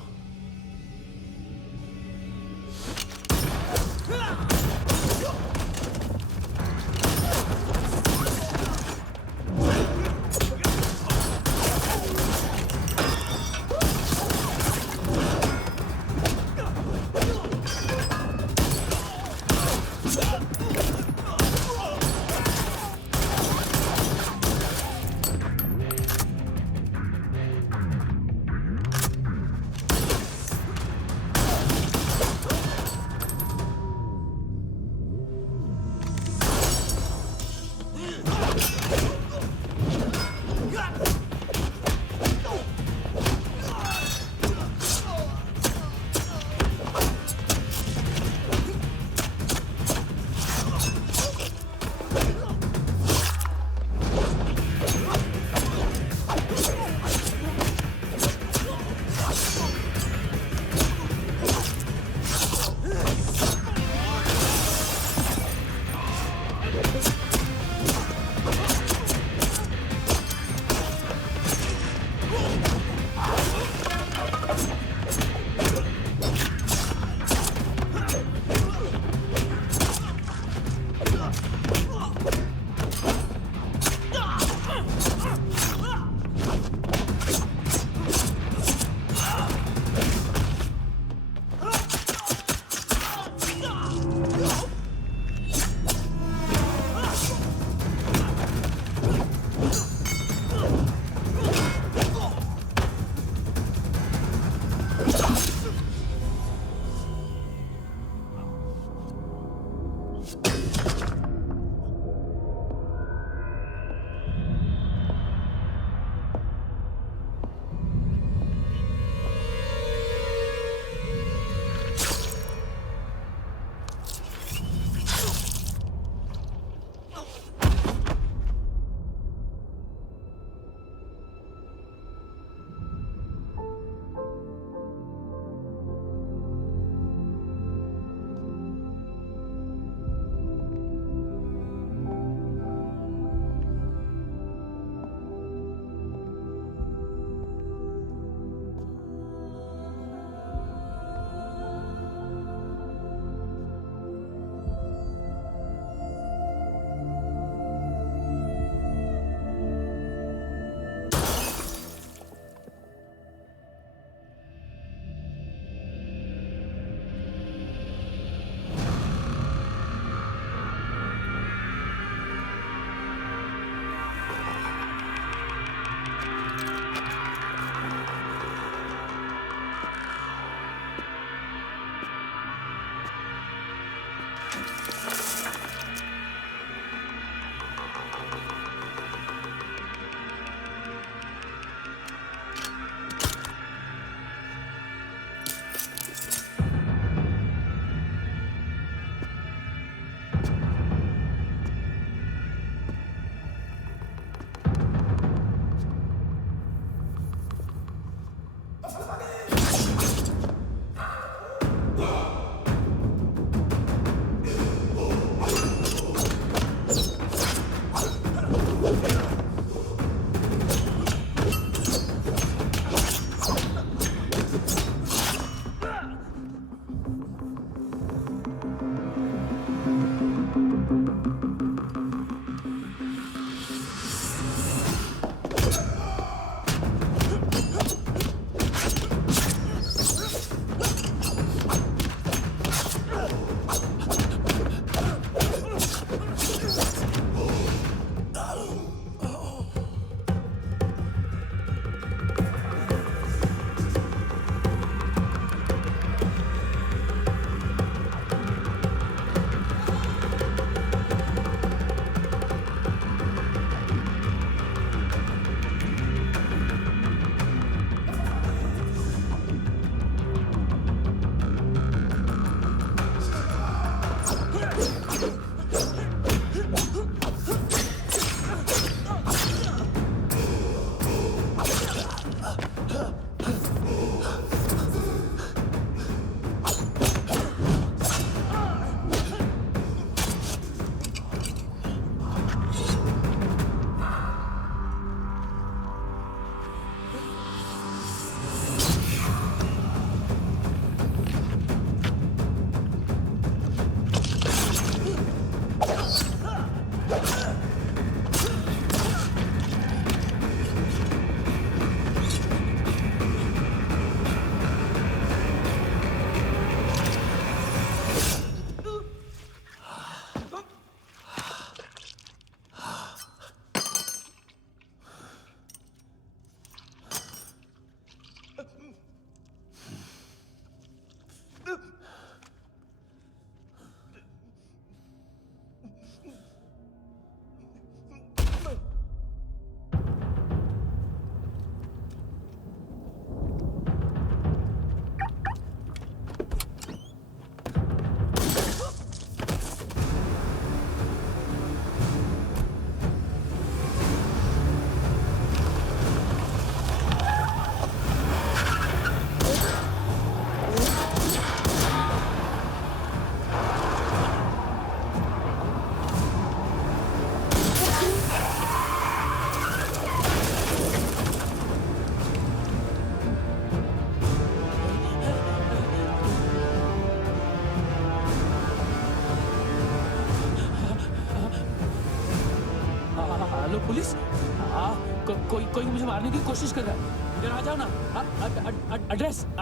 कोई मुझे मारने की कोशिश कर रहा है। इधर आ जाओ ना।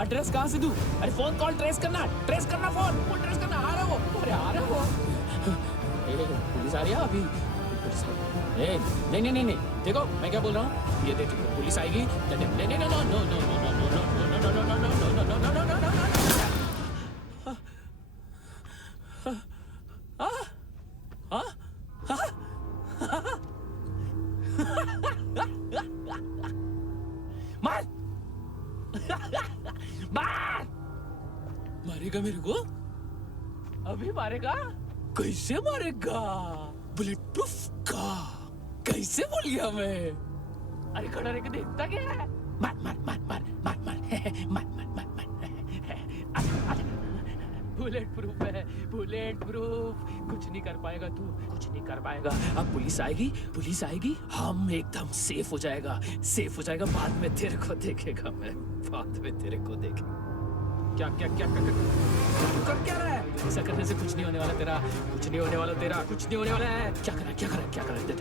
एड्रेस कहाँ से दूं? अरे फोन कॉल ट्रेस करना फोन ट्रेस करना। आ रहा वो, अरे आ रहा वो। पुलिस आ रही है अभी। नहीं देखो मैं क्या बोल रहा हूँ, ये देखो पुलिस आएगी। मारेगा मेरे को? अभी मारेगा? कैसे मारेगा? बुलेट प्रूफ का कैसे बोल गया मैं? अरे खड़ा रह के देखता क्या है? मार बुलेट प्रूफ है, बुलेट प्रूफ। कुछ नहीं कर पाएगा तू, कुछ नहीं कर पाएगा। अब पुलिस आएगी, हम एकदम सेफ हो जाएगा। बाद में तेरे को देखेगा मैं, बाद में तेरे को देखेगा। क्या कर क्या रहा है? ऐसा करने से कुछ नहीं होने वाला तेरा, कुछ नहीं होने वाला है। क्या कर देख।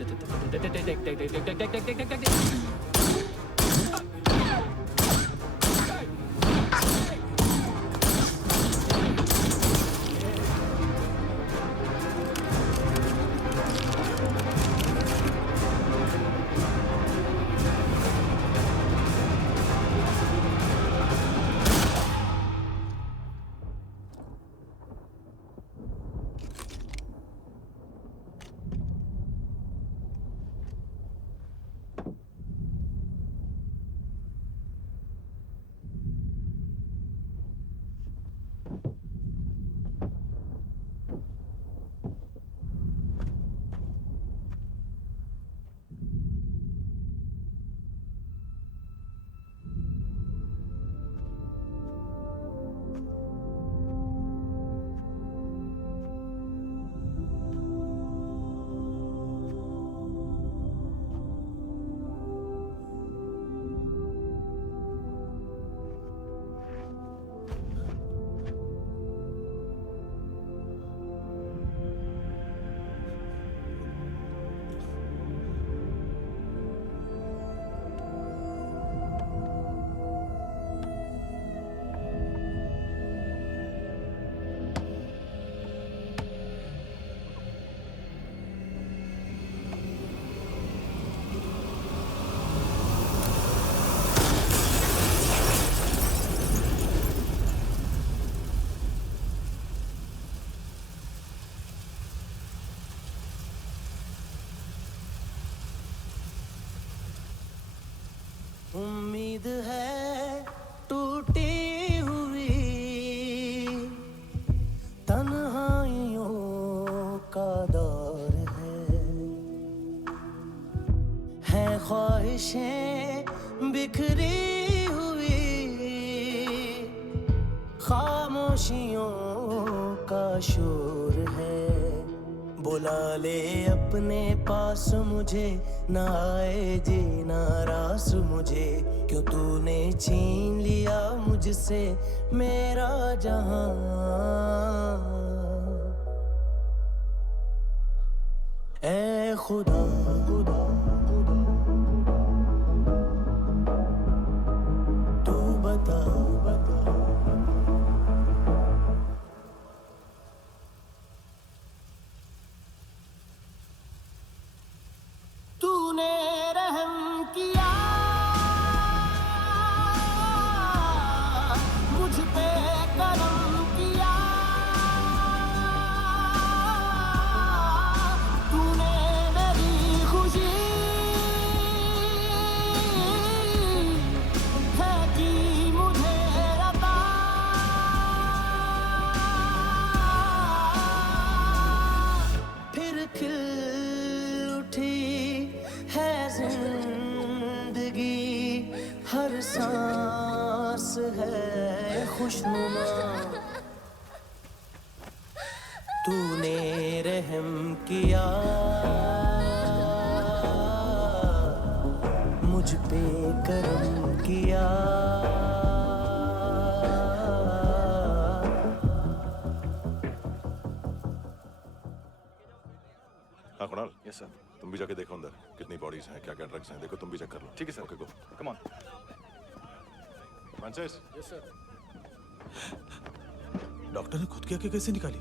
उम्मीद है टूटी हुई तन्हाइयों का दौर है ख्वाहिशें बिखरी हुई खामोशियों का शोर है। बुला ले अपने पास मुझे, ना आए जीना रास मुझे, क्यों तूने छीन लिया मुझसे मेरा जहां। ऐ खुदा तू बता तूने रहम किया मुझ पे, करम किया तूने मेरी खुशी है कि मुझे अता। फिर खिल उठी है जिंदगी, हर सांस है खुशनुमा। तूने रहम किया मुझ पे, करम किया। हाँ कुणाल, यस सर। तुम भी जाके देखो अंदर कितनी बॉडीज हैं, क्या क्या ड्रग्स हैं, देखो तुम भी चेक कर लो। ठीक है sir. Okay go, come on. Francis. Yes sir. Doctor ने खुद की आंखें कैसे निकाली?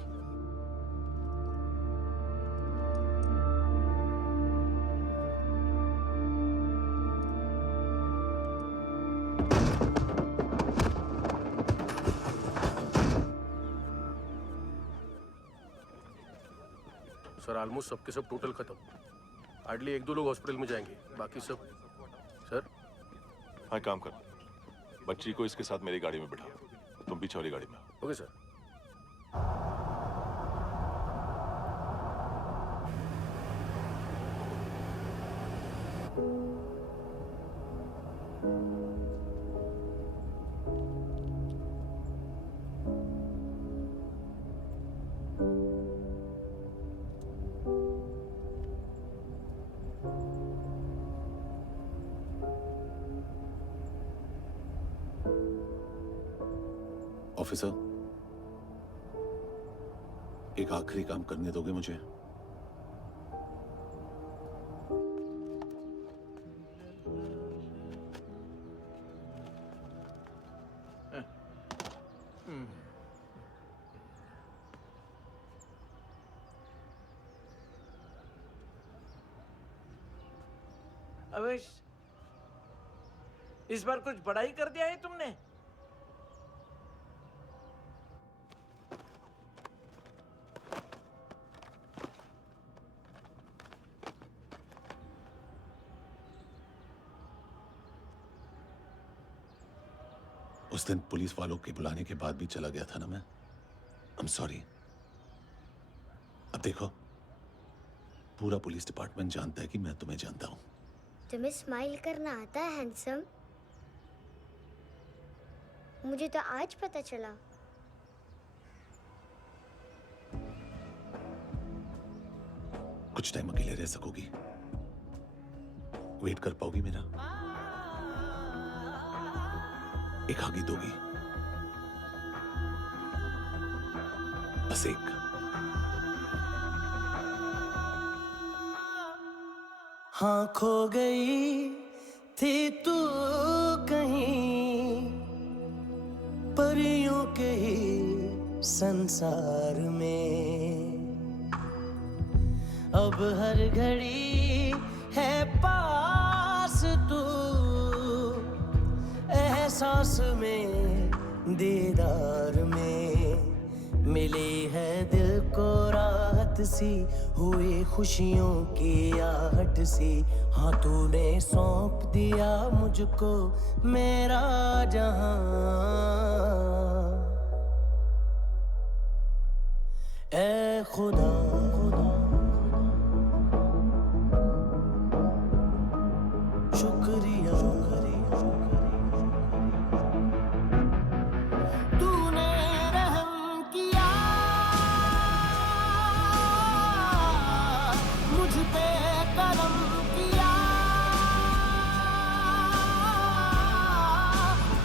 सर ऑलमोस्ट सबके सब टोटल खत्म। हार्डली 1-2 लोग हॉस्पिटल में जाएंगे, बाकी सब। सर हाँ, काम कर, बच्ची को इसके साथ मेरी गाड़ी में बिठा, तुम पीछे वाली गाड़ी में। Okay sir. ऑफिसर, एक आखिरी काम करने दोगे मुझे? अवेश, इस बार कुछ बड़ा ही कर दिया है तुमने। उस दिन पुलिस वालों के बुलाने के बाद भी चला गया था ना मैं। I'm sorry। अब देखो, पूरा पुलिस डिपार्टमेंट जानता है कि मैं तुम्हें जानता हूं। तुम्हें स्माइल करना आता है हैंडसम? मुझे तो आज पता चला। कुछ टाइम अकेले रह सकोगी? वेट कर पाओगी मेरा? एक आगे दोगी? बस एक। हाँ, खो गई थी तू कहीं परियों के ही संसार में। अब हर घड़ी है पास तू, एहसास में दीदार में। मिली है दिल को राहत सी, हुई खुशियों की आहट सी। हाँ, तूने सौंप दिया मुझको मेरा जहां। ऐ खुदा, शुक्रिया, तूने रहम किया मुझ पे, करम किया।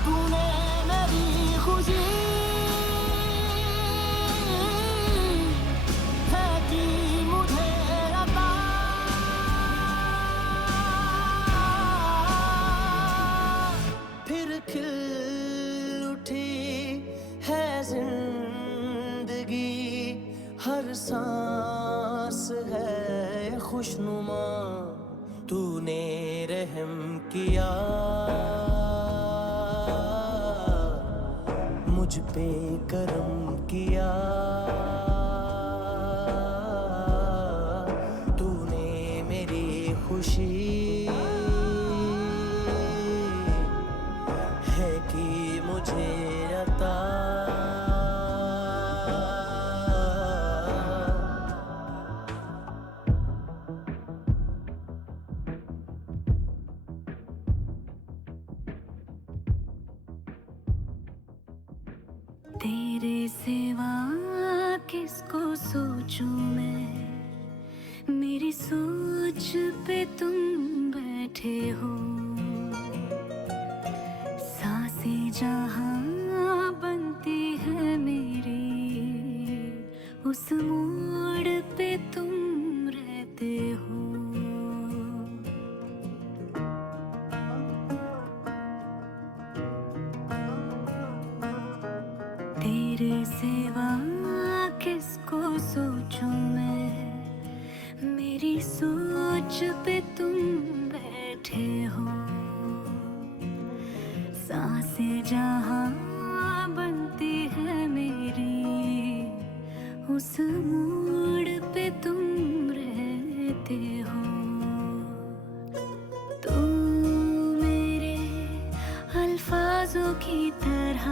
तूने मेरी खुशी है कि मुझे अता। फिर खिल उठी है जिंदगी, हर सांस है खुशनुमा। तूने रहम किया मुझ पे, करम किया। तूने मेरी खुशी है कि मुझे अता। तेरे सिवा किसको सोचूं मैं, मेरी सोच पे तुम बैठे हो। सांसें जहां बनती है मेरी, उस मोड़ पे तुम रहते हो। तेरे सिवा किसको सोचूं मैं, मेरी सोच पे तुम बैठे हो। सांसें जहां बनती है मेरी, उस मोड़ पे तुम रहते हो। तू मेरे अल्फाजों की तरह,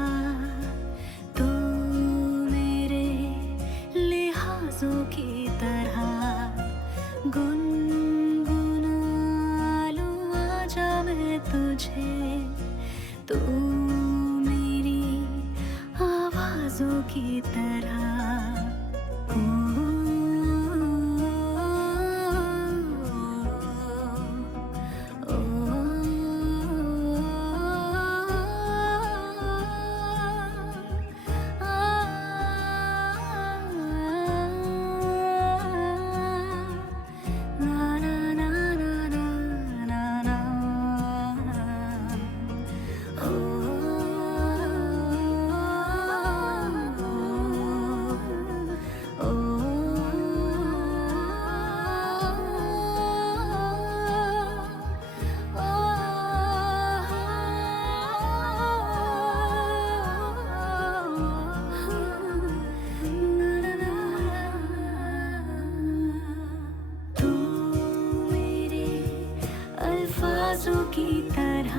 तू मेरे लिहाजों की तरह, गुनगुना लूं आजा मैं तुझे। तू मेरी आवाजों की तरह। तू मेरे अल्फाजों की तरह,